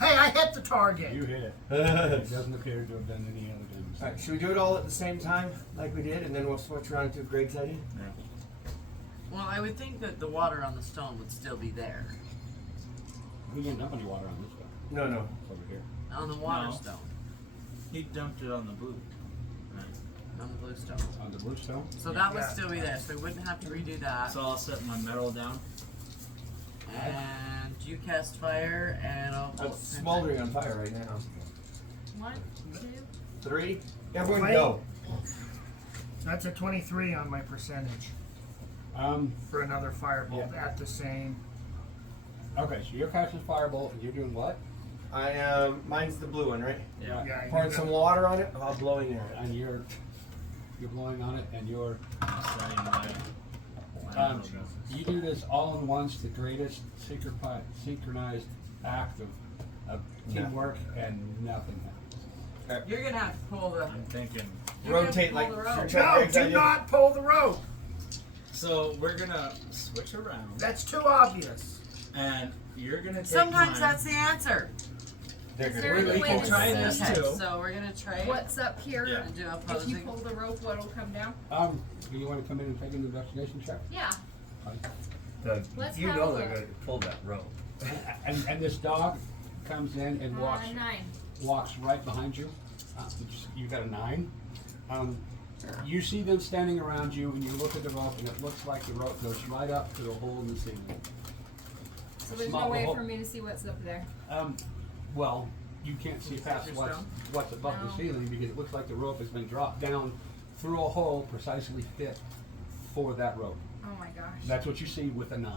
Hey, I hit the target! You hit it. It doesn't appear to have done any other damage. Alright, should we do it all at the same time, like we did, and then we'll switch around to Greg's idea? Yeah. Well, I would think that the water on the stone would still be there. We didn't dump any water on this one. No, no. It's over here. On the water No. stone. He dumped it on the blue. On the blue stone. On the blue stone? So that would Yeah. still be there, so we wouldn't have to redo that. So I'll set my metal down. And you cast fire, and I'll. It's smoldering on fire right now. 1, 2. 3. Everyone Wait. go. That's a 23 on my percentage for another firebolt Yeah. at the same. Okay, so you're casting firebolt and you're doing what? Mine's the blue one, right? Yeah. Yeah, Pouring you're some gonna- water on it while blowing air. And you're blowing on it and you're Setting my you do this all in once, the greatest synchronized act of teamwork, and nothing happens. You're gonna have to pull the. I'm thinking. You're gonna Rotate pull like. the rope. should we try No, Greg's do idea? not pull the rope! So we're gonna switch around, That's too obvious. and you're gonna take Sometimes mine. that's the answer. They're Is gonna there be any way pulling to try that. this see too. So we're gonna trade what's up here? Yeah. and do If you opposing. pull the rope, what'll come down? Do you want to come in and take an investigation check? Yeah. Let's You have know a they're look. going to pull that rope. And this dog comes in and walks 9. right behind you. You got a 9. You see them standing around you, and you look at the rope, and it looks like the rope goes right up to the hole in the ceiling. So there's Small no way hole. for me to see what's up there. Well, you can't see past your what's, stone? what's above No. the ceiling because it looks like the rope has been dropped down through a hole precisely fit for that rope. Oh my gosh. That's what you see with a 9.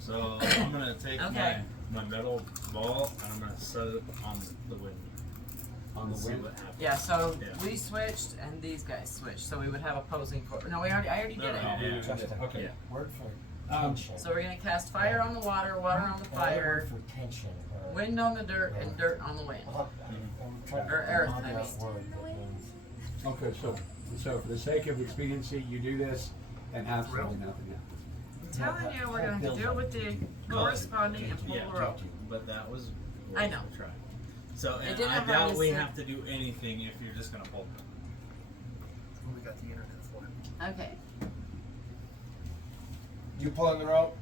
So I'm gonna take Okay. my metal ball and I'm gonna set it on the wind. On the See wind. what happens. Yeah, so Yeah. we switched and these guys switched, so we would have opposing for. No, I already No, did no, it. yeah. Just a Okay. Yeah. word for Um, tension. So we're gonna cast fire on the water, water on the Another fire, word for tension. Or, wind on the dirt, and dirt on the wind. I'm trying Or earth, find I that mean. word that means- Okay, so for the sake of expediency, you do this, and absolutely nothing happens. I'm telling you, we're gonna have to deal with the corresponding and pull Yeah. the rope. But that was I worth know. a try. So It and didn't I have doubt any we sense. have to do anything if you're just gonna pull it. We got the internet for it. Okay. You pulling the rope?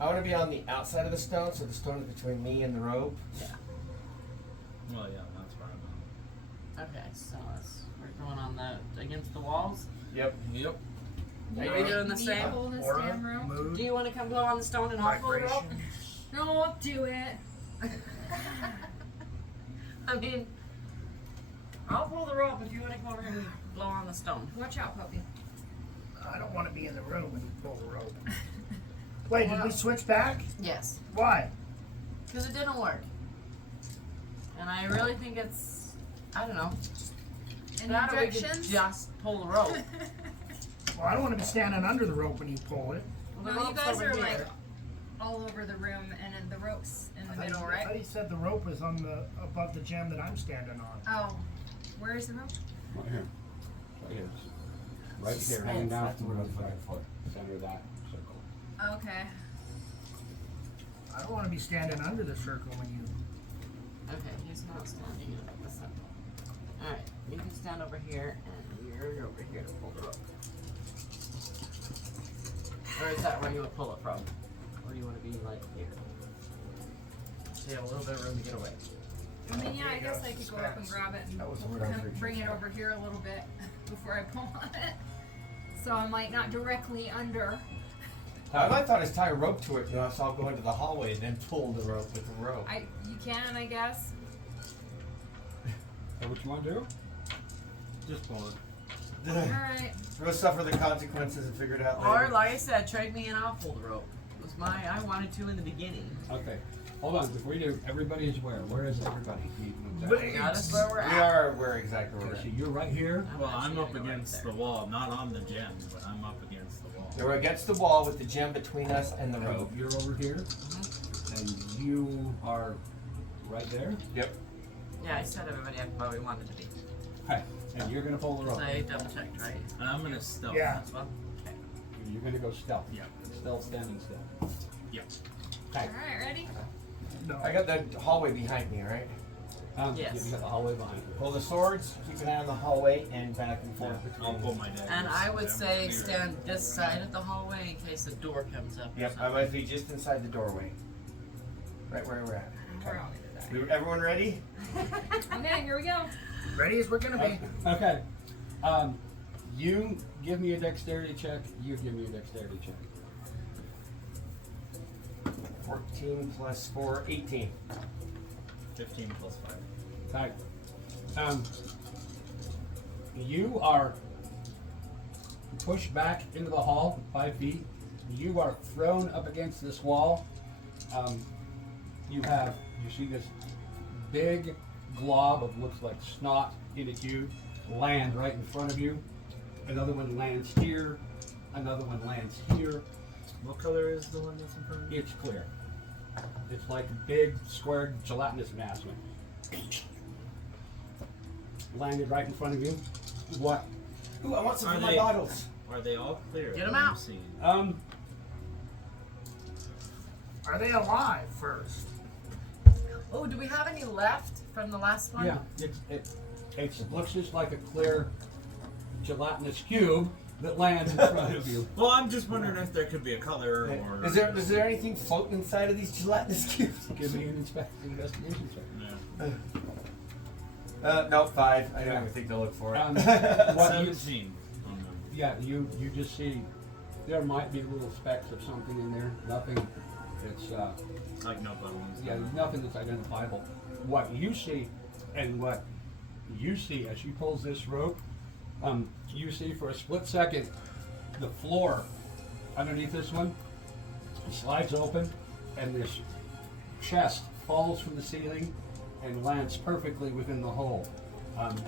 I want to be on the outside of the stone, so the stone is between me and the rope. Well, yeah, that's fine. Okay, so we're going on the against the walls. Yep. Yep. Are You we want doing the me to same? pull this Aura, damn rope? mood, Do you want to come blow on the stone and I'll pull the rope? vibration. No, do it. I mean, I'll pull the rope if you want to come over here and blow on the stone. Watch out, puppy. I don't want to be in the room when you pull the rope. Wait, did we switch back? Yes, Why? because it didn't work. And I really think it's, I don't know. Any Better we could objections? just pull the rope. Well, I don't want to be standing under the rope when you pull it. The No, you rope's guys over are here. like all over the room, and then the rope's in the middle, I thought right? you said the rope was on the above the gem that I'm standing on. Oh, where's the rope? Right here. Right here. Right here, hanging down That's from what I the was looking for. center of that circle. Okay. I don't want to be standing under the circle when you. Okay, he's not standing in the center. Alright, you can stand over here and you're over here to pull the rope. Or is that where you would pull it from? Or do you want to be like here? So you have a little bit of room to get away. I mean, yeah, I There you guess go. I could go up and grab it and That was the word I was come reaching bring it for. over here a little bit before I pull on it. So I'm like not directly under. I thought is tie a rope to it, so I'll go into the hallway and then pull the rope with the rope. You can, I guess. Is that what you want to do? Just pull it. All right. We'll suffer the consequences and figure it out Or later. like I said, trade me and I'll pull the rope. It was I wanted to in the beginning. Okay. Hold on, before you do, everybody is where? Where is everybody? You know But- exactly. Got us where we're We at. are where exactly where we're Okay, so at. you're right here. Well, I'm actually up gonna go right against there. the wall, not on the gem, but I'm up against the wall. So we're against the wall with the gem between us and the And rope. you're over here, and you are right there. Yep. Yeah, I set everybody up where we wanted to be. Okay, and you're gonna pull the rope. So I double checked, right? And I'm gonna stealth. Yeah. As well? Okay. You're gonna go stealth. Yeah. Stealth, standing still. Yep. Okay. All right, ready? No. I got the hallway behind me, right? Yes. You got the hallway behind you. Pull the swords, keep an eye on the hallway and back and forth I'll between. pull my dagger. And I would say stand this side of the hallway in case the door comes up. or Yep, I something. might be just inside the doorway. Right where we're at. We're all gonna die. Everyone ready? Okay, here we go. Ready as we're gonna be. Okay. You give me a dexterity check. You give me a dexterity check. 14 plus 4, 18. 15 plus 5. Okay. You are pushed back into the hall 5 feet. You are thrown up against this wall. You see this big glob of looks like snot in a tube land right in front of you. Another one lands here. Another one lands here. What color is the one that's in front of you? It's clear. It's like a big square gelatinous mass. Landed right in front of you. What? Ooh, I want some Are of my they- bottles. Are they all clear? Get 'em What I'm out. seeing? Are they alive first? Oh, do we have any left from the last one? Yeah, it looks just like a clear gelatinous cube that lands in front of you. Well, I'm just wondering if there could be a color or. Is there anything floating inside of these gelatinous cubes? Give me an investigation check. Yeah. No, 5. I don't even think they'll look for it. What you, 17. Oh, no. yeah, you just see there might be little specks of something in there. Nothing that's Like no bones. yeah, nothing that's identifiable. What you see, and what you see as she pulls this rope, you see for a split second the floor underneath this one slides open, and this chest falls from the ceiling and lands perfectly within the hole.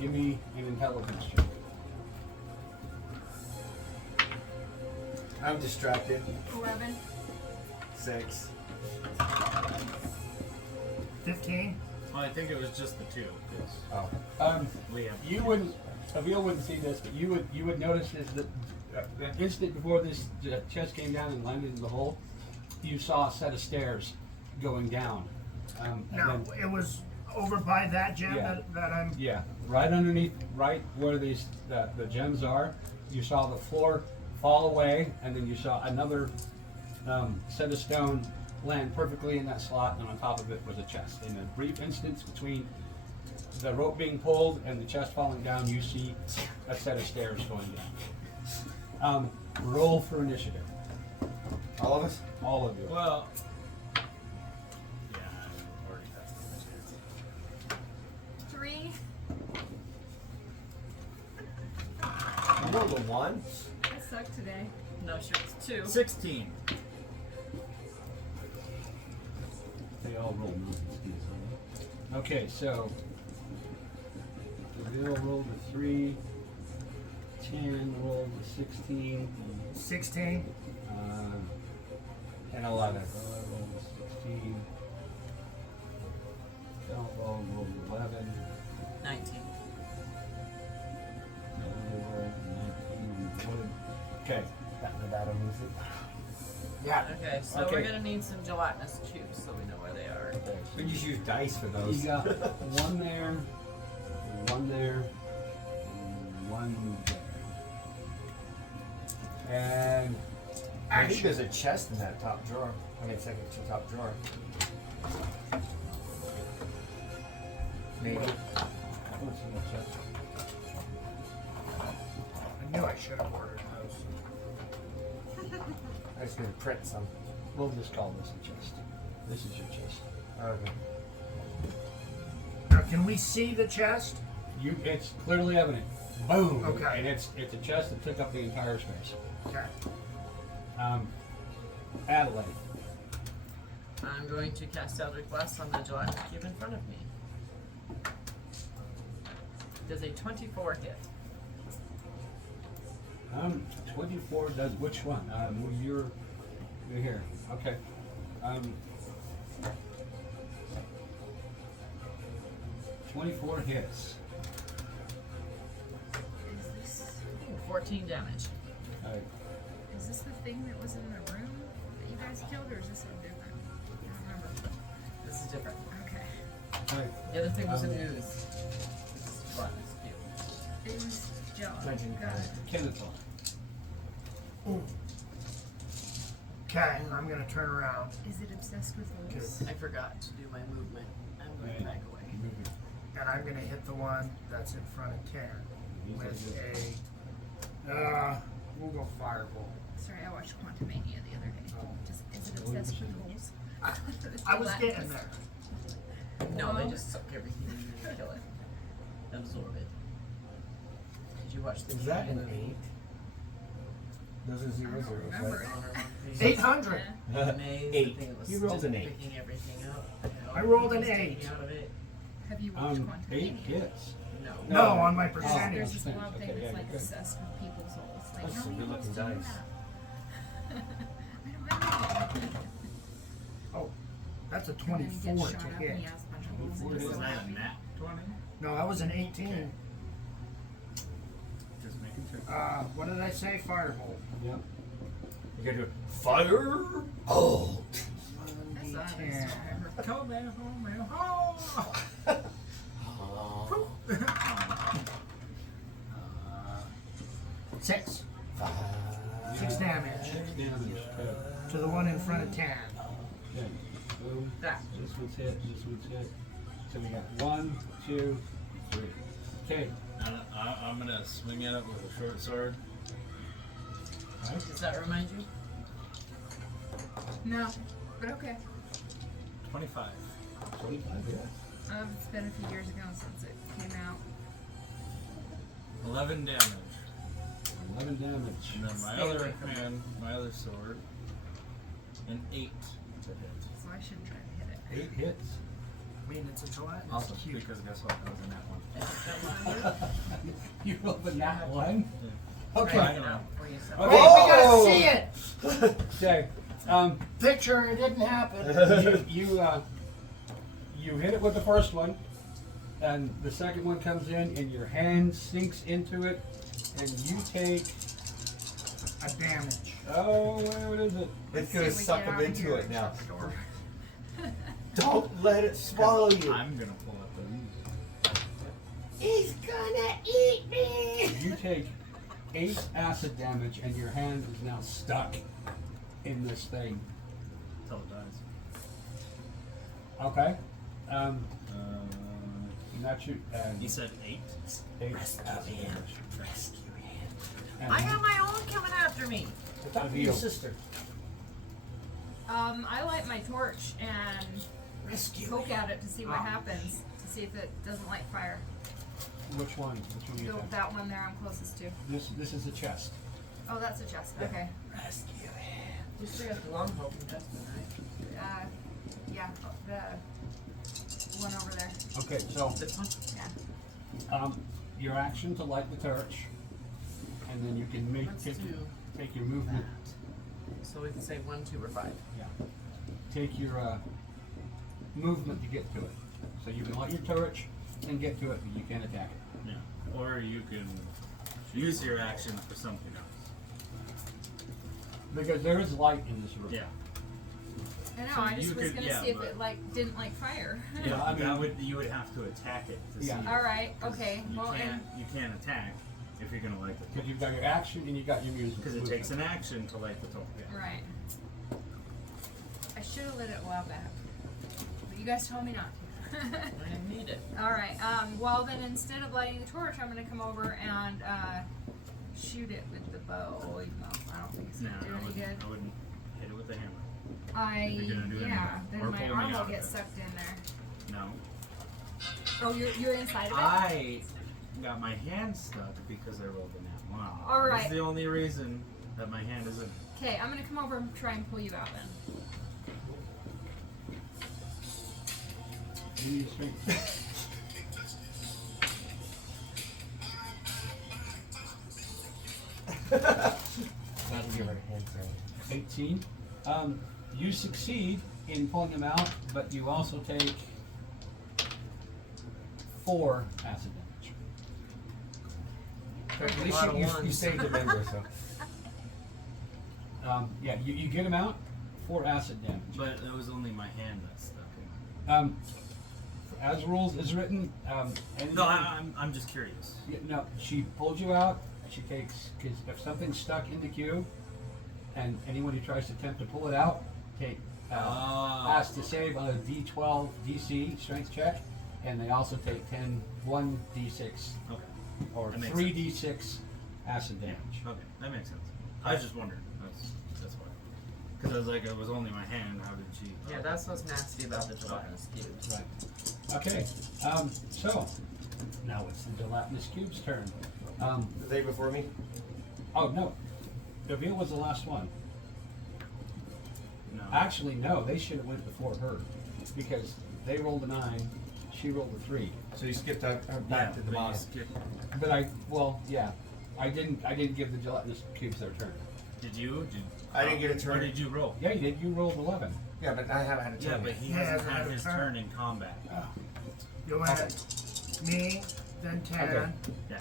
Give me an intelligence check. I'm distracted. 11. 6. 15? Well, I think it was just the 2. 'Cause Oh. we have. You wouldn't, Avil wouldn't see this, but you would notice is that the instant before this chest came down and landed in the hole, you saw a set of stairs going down. And No, then- it was over by that gem Yeah. that I'm. yeah, right underneath, right where these the gems are, you saw the floor fall away, and then you saw another set of stone land perfectly in that slot, and on top of it was a chest. In a brief instance between the rope being pulled and the chest falling down, you see a set of stairs going down. Roll for initiative, All of us? all of you. Well. Yeah, I already passed the 3. You rolled a 1? I suck today. No, sure, it's 2. 16. They all roll okay, so Bill rolled a 3, 10 rolled a 16, 16? And 11. rolled a 16, Elbow rolled 11, 19. Elbow rolled 19, Wood. Okay, That Nevada music. Yeah. Okay, so Okay. we're gonna need some gelatinous cubes so we know where they are. We just use dice for those. you got one there, and one there. And I think there's a chest in that top drawer. I mean, second to top drawer. Maybe. what's in the chest? I knew I should have ordered those. I just need to print some. We'll just call this a chest. This is your chest. Okay. Now, can we see the chest? It's clearly evident. Boom. Okay. And it's a chest that took up the entire space. Okay. Adelaide. I'm going to cast Eldritch Blast on the gelatinous cube in front of me. Does a 24 hit? 24 does which one? You're here. Okay. 24 hits. Is this 14 damage. Alright. is this the thing that was in the room that you guys killed, or is this something different? I don't remember. This is different. Okay. Alright. The other thing was an Um, ooze. This is gelatinous cube. It was John. Legend Got it. Kenneth. Okay, I'm gonna turn around. Is it obsessed with holes? I forgot to do my movement. I'm going to Right. back away. And I'm gonna hit the one that's in front of Karen with a, we'll go Firebolt. Sorry, I watched Quantumania the other day. Just, is it obsessed with holes? I was getting there. No, they Oh. just suck everything in and kill it. Absorb it. Did you watch the Is that an movie? 8? Those are 0 I don't zeros, remember right? it. Honor Among Thieves? 800. Yeah. Maze, 8. the thing that was You rolled just an 8. picking everything up. I rolled an Taking 8. Out of it. Have you watched 8 Quantumania? hits. No. No, on my There's percentage. this wild thing Okay, that's yeah, like good. obsessed with people's holes. Like, That's how some many holes good-looking do you dice. have? I don't have any. Oh, that's a And then he 24 gets to shot up hit. and he has a bunch of holes. 24 and he's hits. so Was that a happy. nat 20? No, that was an 18. Just making sure. What did I say? Firebolt. Yep. You gotta do fire. Oh. 1, 10. Come back home, man. Oh. Oh, 6. five. 6 damage Damage. Okay. to the one in front of 10. Okay. Boom. That. This one's hit. This one's hit. So we got 1, 2, 3. Okay. And I'm gonna swing at it with a short sword. Right. Does that remind you? No, but okay. 25. 25. Yeah. It's been a few years ago since it came out. 11 damage. 11 damage. And then my Stay other away from hand, my other sword, an 8 to hit. So I should try to hit it. 8 hits. I mean, it's a gelatinous Also, cube. because guess what? I was in that one. You rolled a nat 1? I Okay. don't know. Okay. Wait, we gotta see it! Okay. Picture, it didn't happen. You hit it with the first one, and the second one comes in, and your hand sinks into it, and you take. A damage. Oh, what is it? It's See gonna if we suck get him out of into here it and now. shut the door. Don't let it swallow you. I'm gonna pull up the He's gonna eat me. You take 8 acid damage, and your hand is now stuck in this thing. until it dies. Okay. Uh, Not you. you said 8? 8 Rescue acid him. damage. Rescue him. And I got my own coming after me. I thought you were your sister. I light my torch and Rescue poke him. at it to see what happens. To see if it doesn't light fire. Which one? Which one do you Go take? that one there I'm closest to. This is the chest. Oh, that's a chest. Yeah. Okay. Rescue him. You still got the longbow from Justin, right? Yeah, the one over there. Okay, so This one? Yeah. your action to light the torch, and then you can Let's take do your movement. that. So we can say 1, 2, or 5. Yeah. Take your movement to get to it. So you can light your torch and get to it, but you can't attack it. Yeah. Or you can use your action for something else. Because there is light in this room. Yeah. I know. So I just you was could- gonna yeah, see if but- it didn't like fire. Yeah, I mean- you would have to attack it to Yeah. see. All right. Okay. You Well, can't you can't attack if you're gonna light the Because torch. you've got your action and you got your music. Because it takes an action to light the torch. right. I should have lit it a while back, but you guys told me not to. I didn't need it. All right. Well, then instead of lighting the torch, I'm gonna come over and shoot it with the bow. Even though I don't think it's No, gonna do I any good. wouldn't hit it with the hammer. If you're gonna do yeah. anything. Then Or my pull me arm out will of get it. sucked in there. No. Oh, you're inside of it. I got my hand stuck because I rolled a nat 1. All right. That's the only reason that my hand isn't. Okay, I'm gonna come over and try and pull you out then. You need strength. That'll give her a hand throw. 18. You succeed in pulling him out, but you also take 4 acid damage. At a least lot of you ones. saved a member, so. Yeah, you get him out, 4 acid damage. But it was only my hand that's stuck in. As rules is written, anyone- No, I'm just curious. Yeah, no, she pulls you out. She takes, because if something's stuck in the cube, and anyone who tries to attempt to pull it out, has to save on a D12 DC strength check, and they also take 1 D6 Okay. or That makes 3 D6 acid damage. Okay, that makes sense. I was just wondering. That's why. Because I was like, it was only my hand. How did she? Yeah, that's what's nasty about the gelatinous cubes. Right. Okay. So now it's the gelatinous cube's turn. Are they before me? Oh no, Deville was the last one. No. Actually, no, they should have went before her because they rolled a 9, she rolled a 3. So you skipped back to the but you bottom. skipped- But I didn't give the gelatinous cubes their turn. Did you? I didn't get a What turn. did you roll? Yeah, you did. You rolled 11. Yeah, but I haven't had a turn. Yeah, but he He hasn't hasn't had had a his turn. turn in combat. You went me, then 10, Okay. Yeah.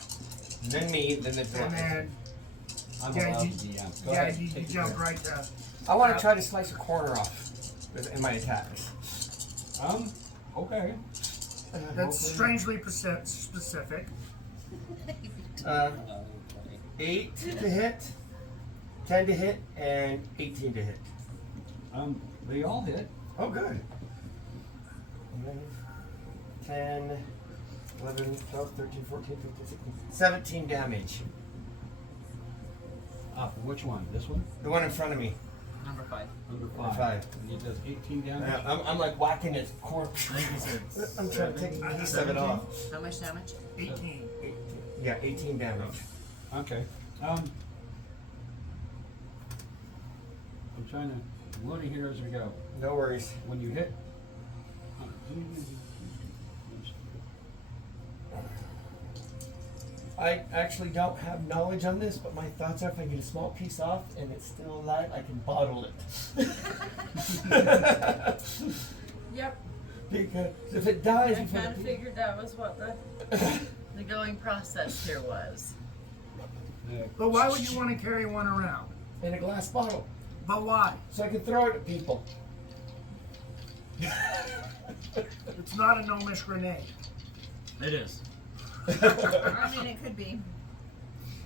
Then me, then the and gelatinous. then I'm Yeah, allowed you- to DM. Go yeah, ahead, you take your jump turn. right to. I want to try to slice a corner off. in my attacks. Okay. That's strangely specific. 8 to hit, 10 to hit, and 18 to hit. They all hit. Oh, good. 10, 11, 12, 13, 14, 15, 16, 17 damage. Which one? This one? The one in front of me. Number 5. Number Number 5. five. And he does 18 damage. I'm like whacking his corpse. I think he said I'm trying to take a piece of it 17? off. How much damage? 18. Yeah, 18 damage. Okay. I'm trying to loading here as we go. No worries. When you hit. I actually don't have knowledge on this, but my thoughts are if I get a small piece off and it's still alive, I can bottle it. Yep. Because if it dies I before kind of figured that was what the going process here was. But why would you want to carry one around? in a glass bottle, But why? so I can throw it at people. It's not a gnomish grenade. It is. I mean, it could be.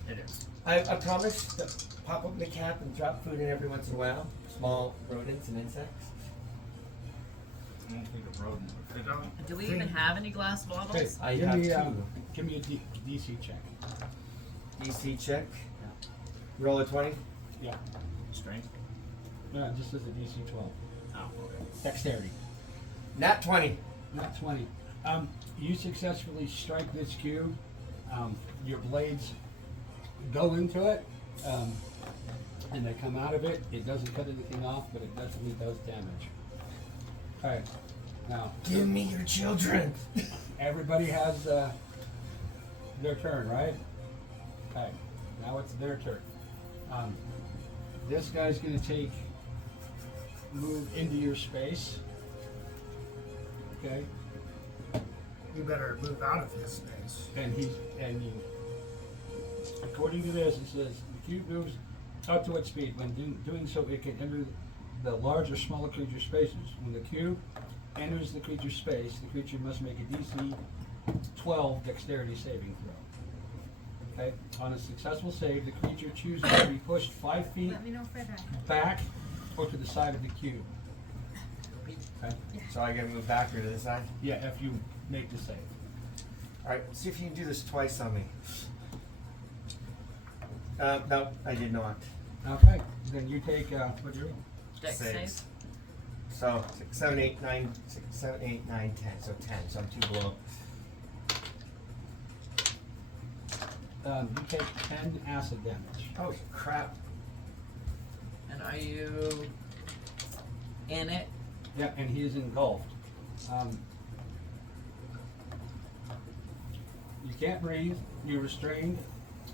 It is. I promise to pop up the cap and drop food in every once in a while. Small rodents and insects. I don't think a rodent would fit on. Do we even have any glass Okay, bottles? I give have me, two. give me a DC check. DC check. Roll a 20. Yeah. Strength? No, it just says a DC 12. Oh, okay. Dexterity. Nat 20. Not 20. You successfully strike this cube. Your blades go into it, and they come out of it. It doesn't cut anything off, but it definitely does damage. Alright, now, Give me your children. everybody has their turn, right? Okay, now it's their turn. This guy's gonna move into your space. Okay? You better move out of his space. And according to this, it says the cube moves up to its speed. When doing so, it can enter the large or smaller creature spaces. When the cube enters the creature's space, the creature must make a DC 12 dexterity saving throw. Okay? On a successful save, the creature chooses to be pushed 5 feet Let me know if I die. back or to the side of the cube. Okay? So I gotta move back or to the side? Yeah, if you make the save. Alright, see if you can do this twice on me. No, I did not. Okay, then you take, what'd you roll? Dex 6. save? So 6, 7, 8, 9, 6, 7, 8, 9, 10. So 10. So I'm 2 below. You take 10 acid damage. Oh crap. And are you in it? Yeah, and he is engulfed. You can't breathe, you're restrained,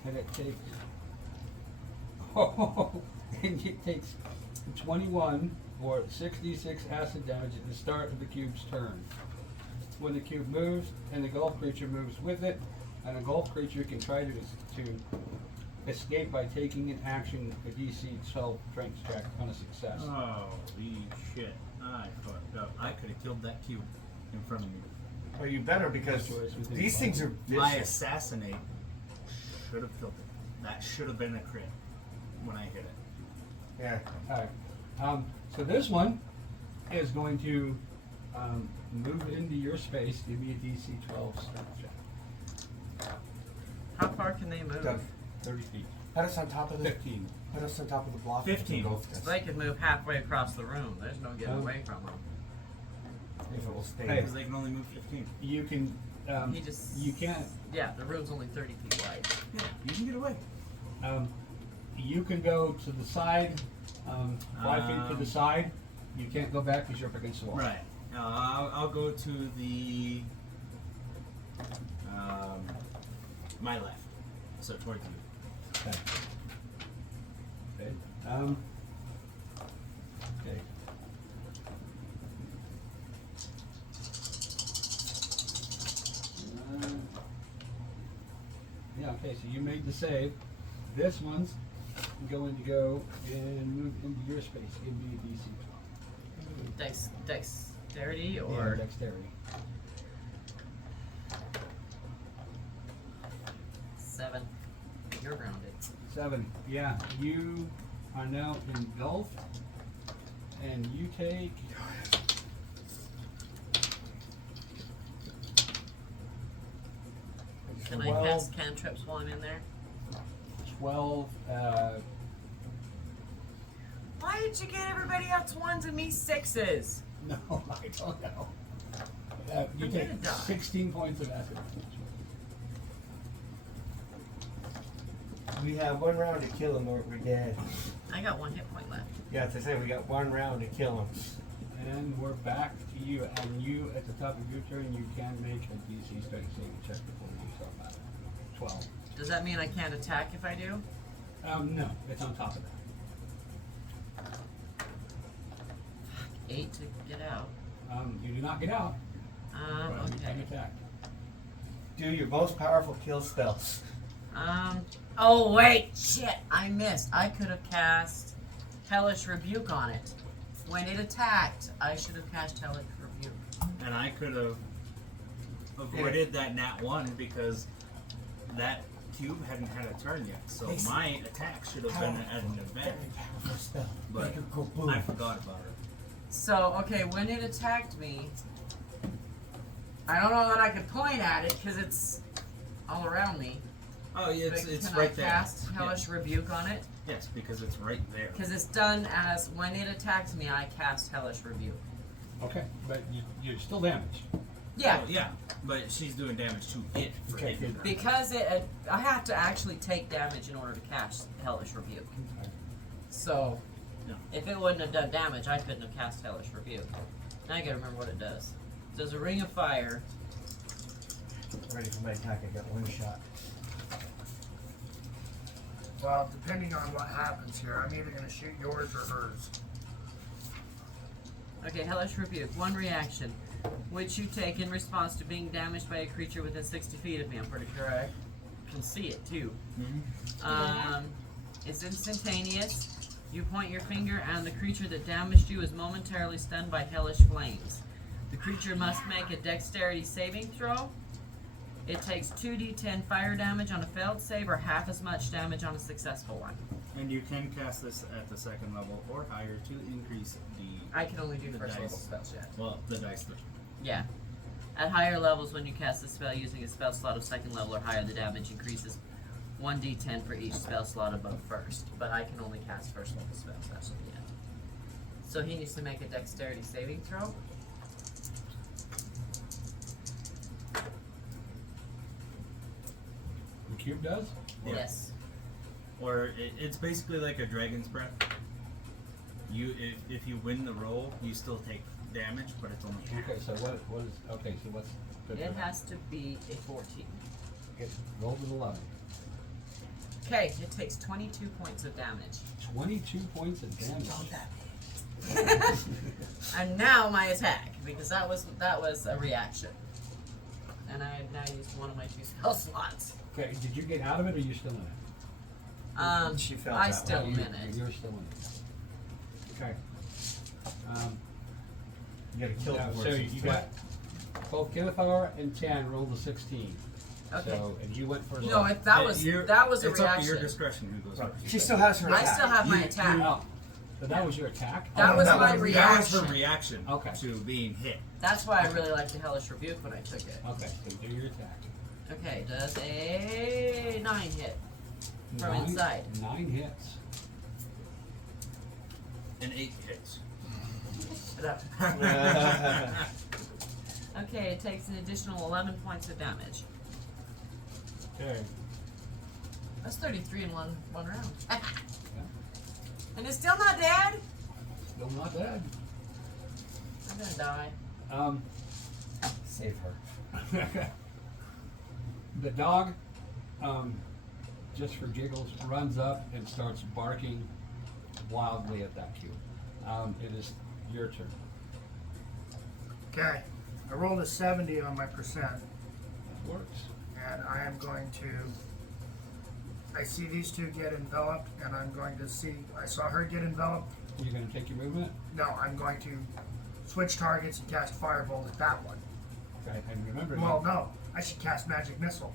and it takes and it takes 21 or 66 acid damage at the start of the cube's turn. When the cube moves and the engulfed creature moves with it, an engulfed creature can try to escape by taking an action, a DC 12 strength check on a success. Holy shit. I fucked up. I could have killed that cube in front of me. Well, you better because Choice within these five. things are My vicious. assassinate should have killed it. That should have been a crit when I hit it. Yeah. Alright, so this one is going to move into your space. Give me a DC 12 strength check. How far can they move? Doug, 30 feet. put us on top of the 15. put us on top of the block. 15. Engulfed us. They could move halfway across the room. There's no getting away from them. If it will stay. Hey. Because they can only move 15. You can, He just- you can't, Yeah, the room's only 30 feet wide. Yeah, you can get away. you can go to the side, 5 feet to the side. You can't go back because you're up against the wall. Right. I'll go to the my left, so towards you. Okay. Okay. Okay. Yeah, okay, so you made the save. This one's going to go and move into your space. Give me a DC Dexterity Yeah, or dexterity. 7. You're grounded. 7. Yeah, you are now engulfed, and you take. Can I 12, cast cantrips while I'm in there? 12. Why did you get everybody else 1s and me 6s? No, I don't know. You I'm take gonna die. 16 points of acid damage. We have 1 round to kill him or we're dead. I got 1 hit point left. Yeah, as I say, we got 1 round to kill him. And we're back to you. And you, at the top of your turn, you can make a DC strength saving check before you do something about it. 12. Does that mean I can't attack if I do? No, it's on top of that. 8 to get out. You do not get out, but you can Okay. attack. Do your most powerful kill spells. Oh wait, shit, I missed. I could have cast Hellish Rebuke on it. When it attacked, I should have cast Hellish Rebuke. And I could have avoided that nat 1 because that cube hadn't had a turn yet. So Yes. my attack should have been at an Very advantage. powerful spell. But Make it go boom. I forgot about it. So, okay, when it attacked me, I don't know that I could point at it because it's all around me. Oh, yeah, But it's can right I there. cast Hellish Rebuke on it? Yes, because it's right there. Because it's done as when it attacked me, I cast Hellish Rebuke. Okay, but you're still damaged. Yeah, Oh, yeah, but she's doing damage to it for Okay, hitting her. because I have to actually take damage in order to cast Hellish Rebuke. So, Yeah. if it wouldn't have done damage, I couldn't have cast Hellish Rebuke. Now I gotta remember what it does. It does a Ring of Fire. Ready for my attack, I got 1 shot. Well, depending on what happens here, I'm either going to shoot yours or hers. Okay, Hellish Rebuke. 1 reaction, which you take in response to being damaged by a creature within 60 feet of me. I'm pretty sure I can see it too. It's instantaneous. You point your finger, and the creature that damaged you is momentarily stunned by hellish flames. The creature must make a dexterity saving throw. It takes 2d10 fire damage on a failed save, or half as much damage on a successful one. And you can cast this at the 2nd level or higher to increase I can only do The first dice. level spells yet. the dice. Yeah. At higher levels, when you cast a spell using a spell slot of 2nd level or higher, the damage increases 1d10 for each spell slot above first. But I can only cast first level spells as of yet. So he needs to make a dexterity saving throw. The cube does? Yeah. Yes. Or it's basically like a dragon's breath. If you win the roll, you still take damage, but it's only half. Okay, so what is, okay, so what's good It for that? has to be a 14. Okay, roll with 11. Okay, it takes 22 points of damage. 22 points of damage. And now my attack, because that was a reaction. And I have now used one of my 2 spell slots. Okay, did you get out of it or are you still in it? She felt I that still Oh, am you- in it. You're still in it. Okay. You gotta kill Yeah, it so before you got both Kennethar and Tan rolled a 16. Okay. So, and you went first. No, that was a It's up to reaction. your discretion who goes first. She still has her I attack. still have my You- attack. Oh, so that was your attack? That was that my was- That was her reaction. reaction Okay. to being hit. That's why I really liked the Hellish Rebuke when I took it. Okay, so do your attack. Okay, does a 9 hit from 9 inside? 9 hits. And 8 hits. Okay, it takes an additional 11 points of damage. Okay. That's 33 in one round. And it's still not dead? Still not dead. I'm gonna die. Save her. The dog, just for giggles, runs up and starts barking wildly at that cube. It is your turn. Okay, I rolled a 70 on my percent, That works. and I am going to. I see these 2 get enveloped, and I'm going to see. I saw her get enveloped. You're going to take your movement? No, I'm going to switch targets and cast Firebolt at that one. Okay, and remember, Well, no, I should cast Magic Missile.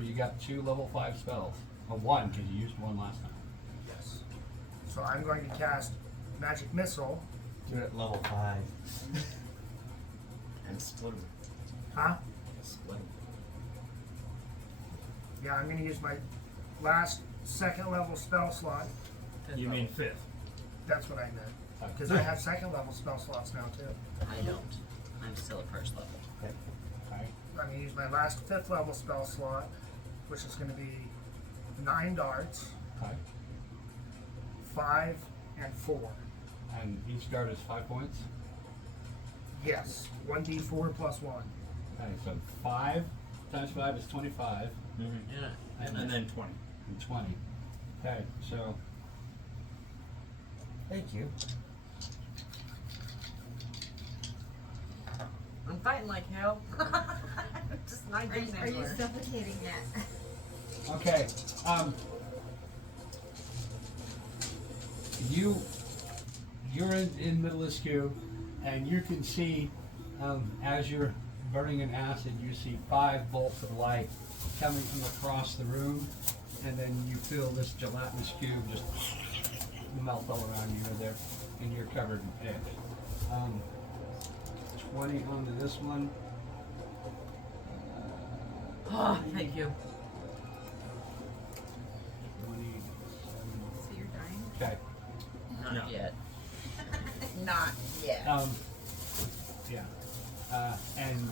you got 2 level 5 spells. A 1, because you used 1 last time. Yes. So I'm going to cast Magic Missile. Do it at level 5. And split them. Huh? Split them. Yeah, I'm going to use my last second level spell slot. You mean fifth? That's what I meant. Because I have second level spell slots now too. I don't. I'm still at first level. Okay. I'm going to use my last fifth level spell slot, which is going to be 9 darts, Okay. 5 and 4. And each dart is 5 points. Yes, 1d4 plus 1. Okay, so 5 times 5 is 25. Mm-hmm. Yeah. And then 20. And 20. Okay, so Thank you. I'm fighting like hell. Just not Are, getting are you anywhere. suffocating yet? okay, you're in middle of this cube, and you can see as you're burning in acid, you see 5 bolts of light coming from across the room, and then you feel this gelatinous cube just melt all around you there, and you're covered in pitch. 20 onto this one. Oh, thank you. 27. So you're dying? Okay. Not No. yet. Not yet. Yeah. And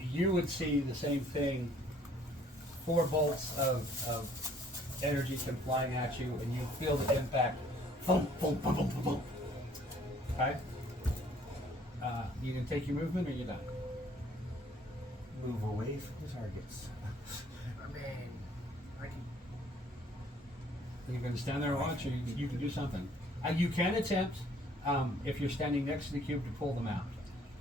you would see the same thing. 4 bolts of energy come flying at you, and you feel the impact. Boom, boom, boom, boom, boom, boom. Okay? You can take your movement, or you're done. Move away from the targets. I mean, I can. You're going to stand there and watch, or you can do something. You can attempt, if you're standing next to the cube, to pull them out.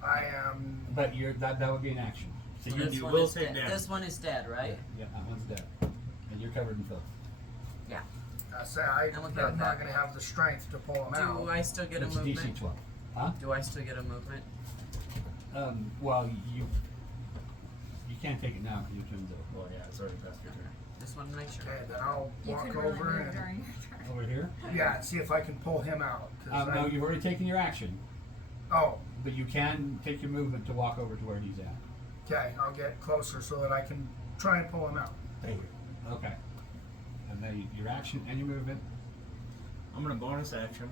I am. But that would be an action. So You this one will is take dead. damage. This one is dead, right? Yeah, that one's dead. And you're covered in filth. Yeah. I say I'm okay I'm with not that. going to have the strength to pull them out. Do I still get a It's movement? DC 12. Huh? Do I still get a movement? Well, you can't take it now because your turn's over. Well, yeah, it's already past your turn. Just want to make sure. Okay, then I'll You walk could really over move and during your turn. Over here? yeah, see if I can pull him out. 'Cause No, you've already taken your action, Oh, but you can take your movement to walk over to where he's at. okay. I'll get closer so that I can try and pull him out. Thank you. Okay. And then your action and your movement. I'm gonna bonus action.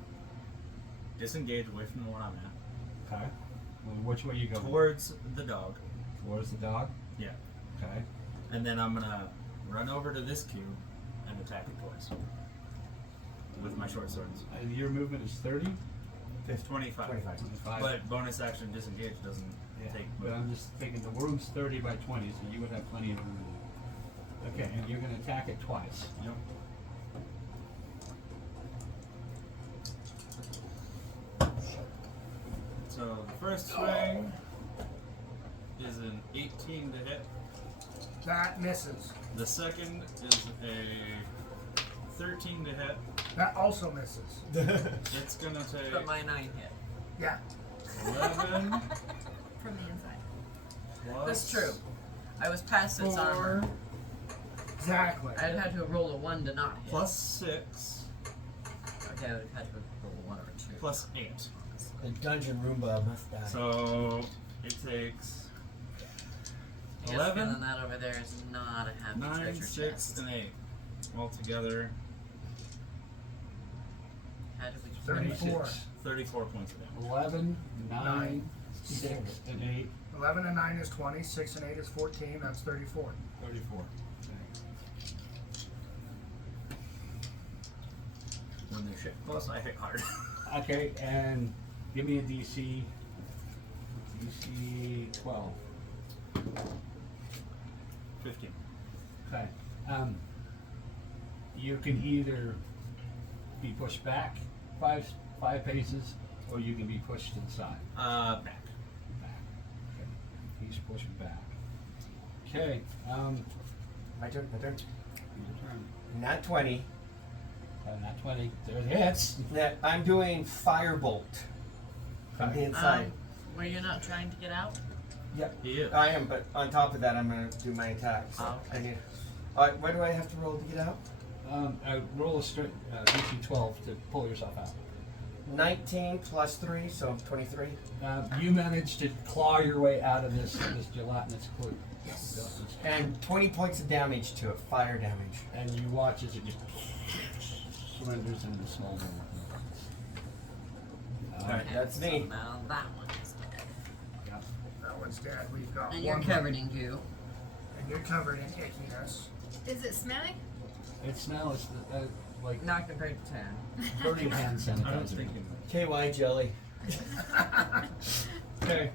Disengage away from the one I'm at. Okay. Well, which way you go? Towards the dog. Towards the dog. Yeah. Okay. And then I'm gonna run over to this cube and attack it twice. With my short swords. And your movement is 30. 25. 25. 25. But bonus action disengage doesn't Yeah. take But I'm just thinking the room's 30 by 20, so you would have plenty of room. Okay, and you're going to attack it twice. Yep. So the first swing is an 18 to hit. That misses. The second is a 13 to hit. That also misses. It's gonna take But my 9 hit. Yeah. 11 From the inside. plus That's true. I was past its 4 armor. Exactly. I'd had to roll a 1 to not hit. plus 6 Okay, I would have had to roll a 1 or a 2. plus 8. The dungeon Roomba must die. So it takes I get a 11, feeling that over there is not a happy 9, treasure 6, chest. and 8. Altogether, Had to be 34. 34 points of damage. 11, 9, Nine. 6, and 8. 11 and 9 is 20. 6 and 8 is 14. That's 34. 34. When they shit close, I hit hard. Okay, and give me a DC. DC 12. 15. Okay. You can either be pushed back five paces, or you can be pushed to the side. Back. Back. Okay. He's pushing back. Okay. My turn, my turn. Your turn. Not 20. Not 20. There it hits. That I'm doing firebolt from the inside. Were you not trying to get out? Yep. He is. I am, but on top of that, I'm gonna do my attack. So Oh, okay. I need. Where do I have to roll to get out? Roll a DC 12 to pull yourself out. 19 plus 3, so 23. You managed to claw your way out of this gelatinous clue. Yes. And 20 points of damage to it, fire damage. And you watch as it just surrenders into smoldering. Alright, that's me. So now that one is dead. That one's dead. We've got And one. you're covered in goo. And you're covered in ickiness. Is it smelling? It smells like Not compared to 10. burning hand I was sanitizer. thinking KY jelly. Okay,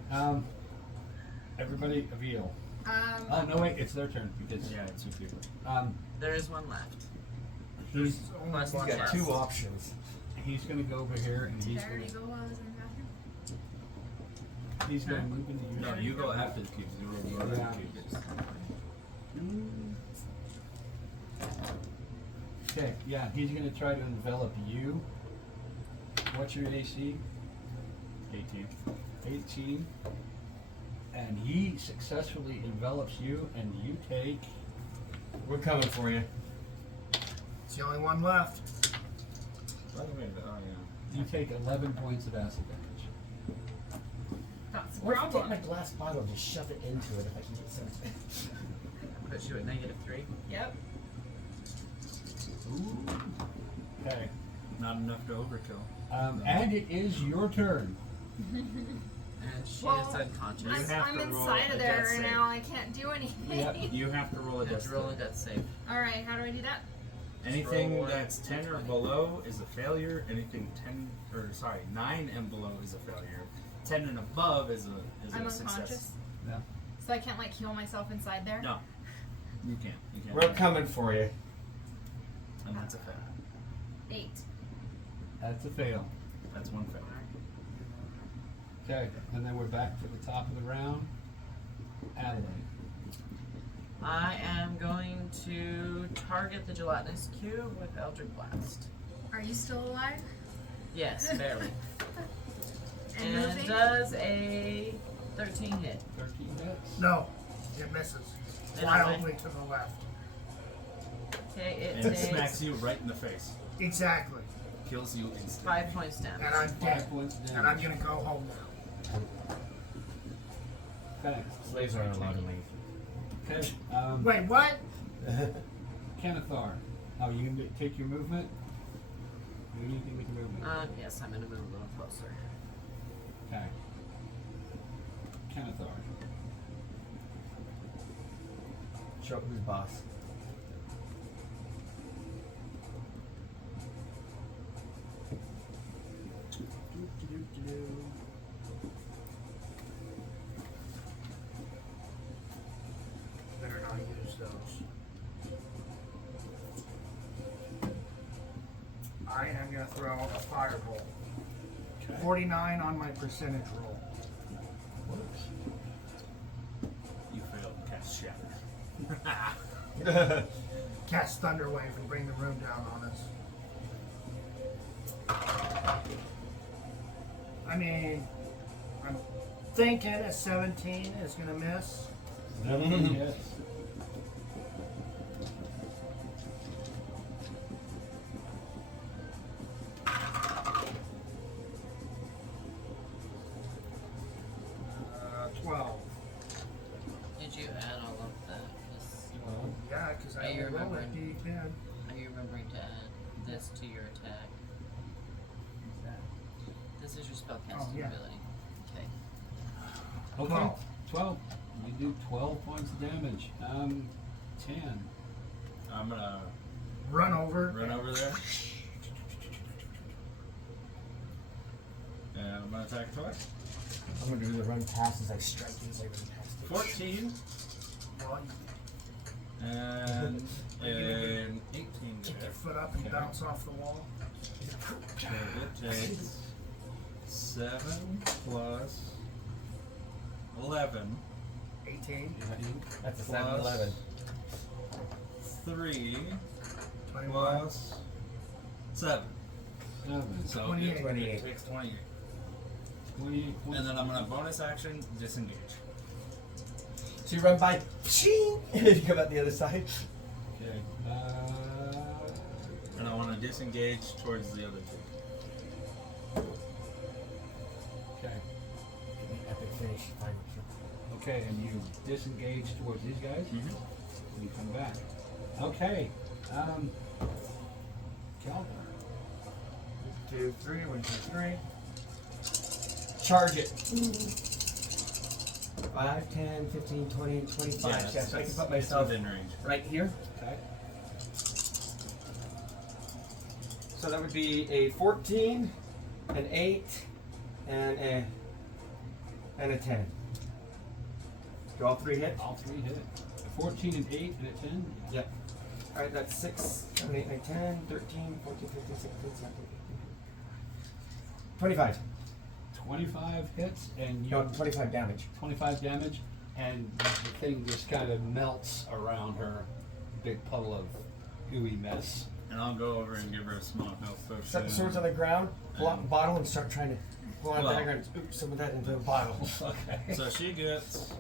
everybody, Avil. Oh, no, wait, it's their turn because yeah, it's you. There is one left. he's Plus He's one got left. 2 options. gonna go over here and Did I already go while I was in the bathroom? he's gonna move into you. No, you go after the cubes. You roll the Yeah. other cubes. Okay, yeah, he's gonna try to envelop you. What's your AC? 18. 18. And he successfully envelops you, and you take. We're coming for you. It's the only one left. Oh, yeah. You take 11 points of acid damage. That's the What if I take problem. my glass bottle and just shove it into it if I can get some? Puts you at -3. Yep. Okay. Not enough to overkill. And it is your turn. And she Well, is unconscious. You have I'm to roll inside a of there death right save. now. I can't do anything. Yep. You have to roll a You have death to roll a save. death save. Alright, how do I do that? Anything Roll that's 10 or 20. below is a failure. Anything 9 and below is a failure. 10 and above is a I'm success. unconscious. Yeah. So I can't like heal myself inside there? No, you can't. You can't. We're coming for you. And that's a fail. 8. That's a fail. That's one fail. Okay, and then we're back to the top of the round. Adelaide. I am going to target the gelatinous cube with Eldritch Blast. Are you still alive? Yes, barely. And And moving? does a 13 hit. 13 hits. No, it misses. Anyway. Wildly to the left. Okay, it And it takes smacks you right in the face. Exactly. Kills you instantly. 5 points damage. And I'm 5 dead. points of And I'm damage. gonna go home now. Okay. Slaves aren't allowed to leave. Okay. Wait, what? Kennethar. Oh, you can take your movement? Do anything with your movement? Yes, I'm gonna move a little closer. Okay. Kennethar. Show up who's boss. Better not use those. I am gonna throw a fireball. 49 on my percentage roll. Works. You failed to cast Shatter. Cast Thunderwave and bring the room down on us. I mean, I'm thinking a 17 is gonna miss. 17 hits. Uh, 12. Did you add all of that? 'Cause Yeah, because Are I you roll a remembering? D10. are you remembering to add this to your attack? This is your spellcasting Oh, yeah. ability. Okay. Okay. 12. 12. You do 12 points of damage. 10. I'm gonna Run over. run over there. And I'm gonna attack twice. I'm gonna do the run past as I strike you as I run past it. 14 One. and an 18 to Keep your hit. foot up and Okay. bounce off the wall. So it takes 7 plus 11 18. That's a Plus- 7-11. 3 21. plus 7. 7. So 28. it 28. takes 28. 28 points. And then I'm gonna bonus action disengage. So you run by, ching, and you come out the other side. Okay. And I want to disengage towards the other 2. Okay. Give me epic finish, final kill. Okay, and you disengage towards these guys. Mm-hmm. You come back. Okay. Calvin. 2, 3, 1, 2, 3. Charge it. 5, 10, 15, 20, 25. Yes, I can put myself within range. right here. Okay. So that would be a 14, an 8, and a 10. Do all 3 hit? All 3 hit. A 14, an 8, and a 10. Yep. Alright, that's 6, 7, 8, 9, 10, 13, 14, 15, 16, 17, 25. 25 hits, and you No, 25 damage. 25 damage, and the thing just kind of melts around her. Big puddle of gooey mess. And I'll go over and give her a small health potion. Set the swords on the ground, pull out the bottle, and start trying to pull out a Well- dagger and scoop some of that into a bottle. Okay. So she gets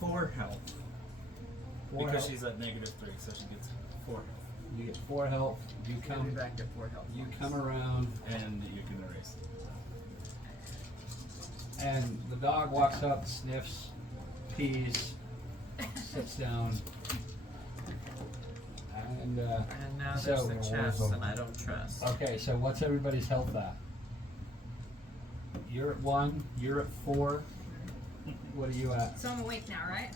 4 health. Four Because health. she's at -3, so she gets 4 health. You get 4 health. You I'll be come. back at 4 health. You come around, And you can erase it. and the dog walks up, sniffs, pees, sits down, and And now So- there's the chest, and I don't trust. okay. So what's everybody's health at? You're at 1. You're at 4. What are you at? So I'm awake now, right?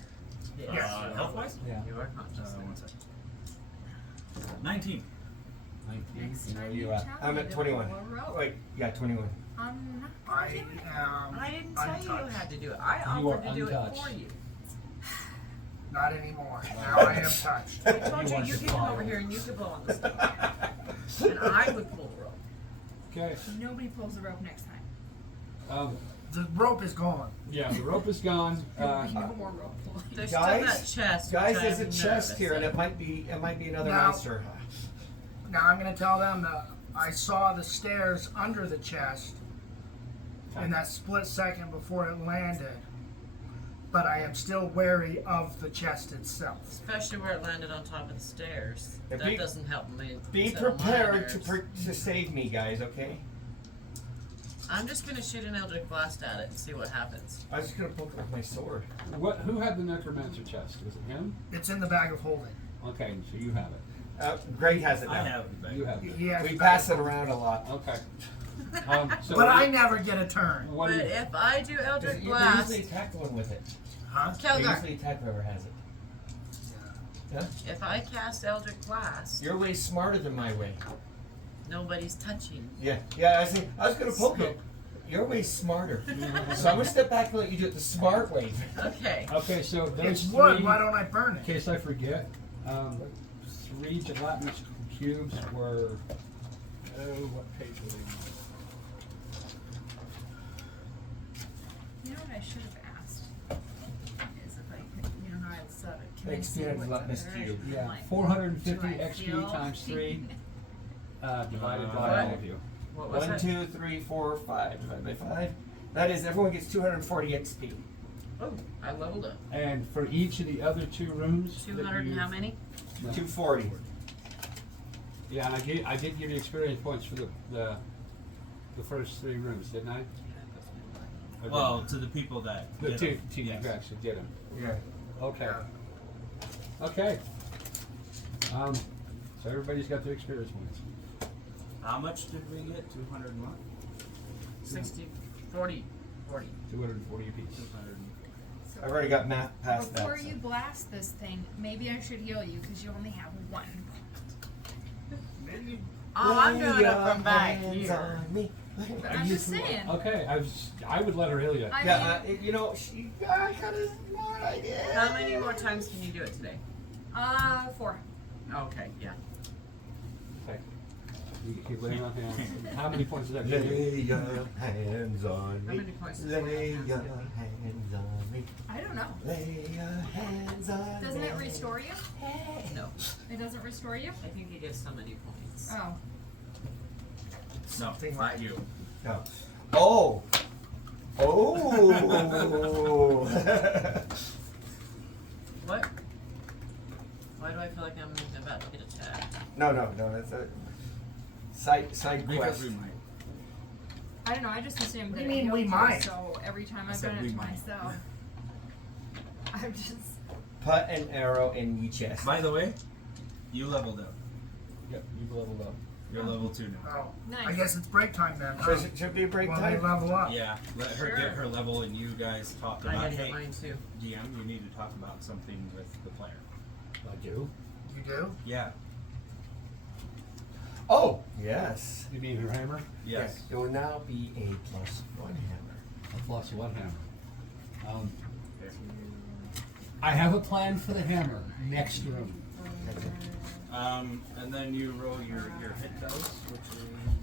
Health-wise? Yeah. You are conscious. 1 second. 19. 19. Next And where are time you you at? tell I'm me at to 21. pull a rope, Wait, yeah, 21. I'm not I gonna do it. am I didn't tell you you untouched. had to do it. I You are offered to do it untouched. for you. Not anymore. Now I am touched. I told You you want you to could come follow. over here and you could blow on the stove. And I would pull the rope. Okay. Nobody pulls the rope next time. The rope is gone. Yeah, the rope is gone. There'll be no more rope pulling. There's Guys, still that chest. Guys, which there's a I'm chest nervous here, and of. it might be another Now- monster. Now I'm going to tell them that I saw the stairs under the chest in that split second before it landed, but I am still wary of the chest itself. Especially where it landed on top of the stairs. Yeah, That be- doesn't help me. Be settle my prepared nerves. to save me, guys. Okay? I'm just gonna shoot an Eldritch Blast at it and see what happens. I was just gonna poke it with my sword. Who had the necromancer chest? Was it him? It's in the bag of holding. Okay, so you have it. Greg has it now. I have it back. You have it. He has We the pass bag it of around a lot. Okay. So But I never get a turn. What But do you, if I do Eldritch They Blast, usually attack the one with it. Huh? They Kelgar, usually attack whoever has it. Yeah? if I cast Eldritch Blast, You're way smarter than my way. nobody's touching. Yeah, I was gonna poke it. You're way smarter. So I'm gonna step back and let you do it the smart way. Okay. okay, so It's those wood. three, Why don't I burn in it? case I forget, 3 gelatinous cubes were, what page were they on? You know what I should have asked? Is if I could, you know how I said it. Can I Thanks, see Dan, what's let up Miss there? Cube. Yeah, Like, 450 do I XP feel- times 3, divided by What? all of you. What was 1, it? 2, 3, 4, 5 divided by 5. That is, everyone gets 240 XP. Oh, I leveled it. And for each of the other 2 rooms, 200 and how many? No. 240. Yeah, and I did give you experience points for the first 3 rooms, didn't I? Or Well, to the people that the did two it. you Yes. actually did them. Yeah. Okay. Yeah. Okay. So everybody's got their experience points. How much did we get? 200 and what? 60, 40, 40. 240 apiece. 200. So I've already got math past before that. you blast this thing, maybe I should heal you because you only have 1. Oh, I'm Lay doing it your from back hands here. on me. I'm just saying. Okay, I would let her heal you. I Yeah, mean, you know, I got a smart idea. How many more times can you do it today? 4. Okay, yeah. Okay. You keep laying on hands. How many points is that? Lay your hands on How me. many points is Lay it? your hands on me. I don't know. Lay your hands on me. Doesn't it restore you? No. It doesn't restore you? I think it gives so many points. Oh. No, Something not like- you. No. Oh. Oh. What? Why do I feel like I'm about to get attacked? no. That's a side Because quest. we might. I don't know, I just assumed What that do you it mean, we healed you, might? so every time I I've said done it we to might. myself, I'm just. Put an arrow in your chest. By the way, you leveled up. Yep, you've leveled up. You're level 2 now. Oh, Nice. I guess it's break time then. So it should be a break Well, time. they level up. Yeah, let her Sure. get her level and you guys talk I about, gotta hey, get mine too. DM, you need to talk about something with the player. I do. You do? Yeah. Oh, yes. You mean her hammer? Yes. It will now be a +1 hammer. A +1 hammer. I have a plan for the hammer. Next room. That's it. And then you roll your hit dice, which is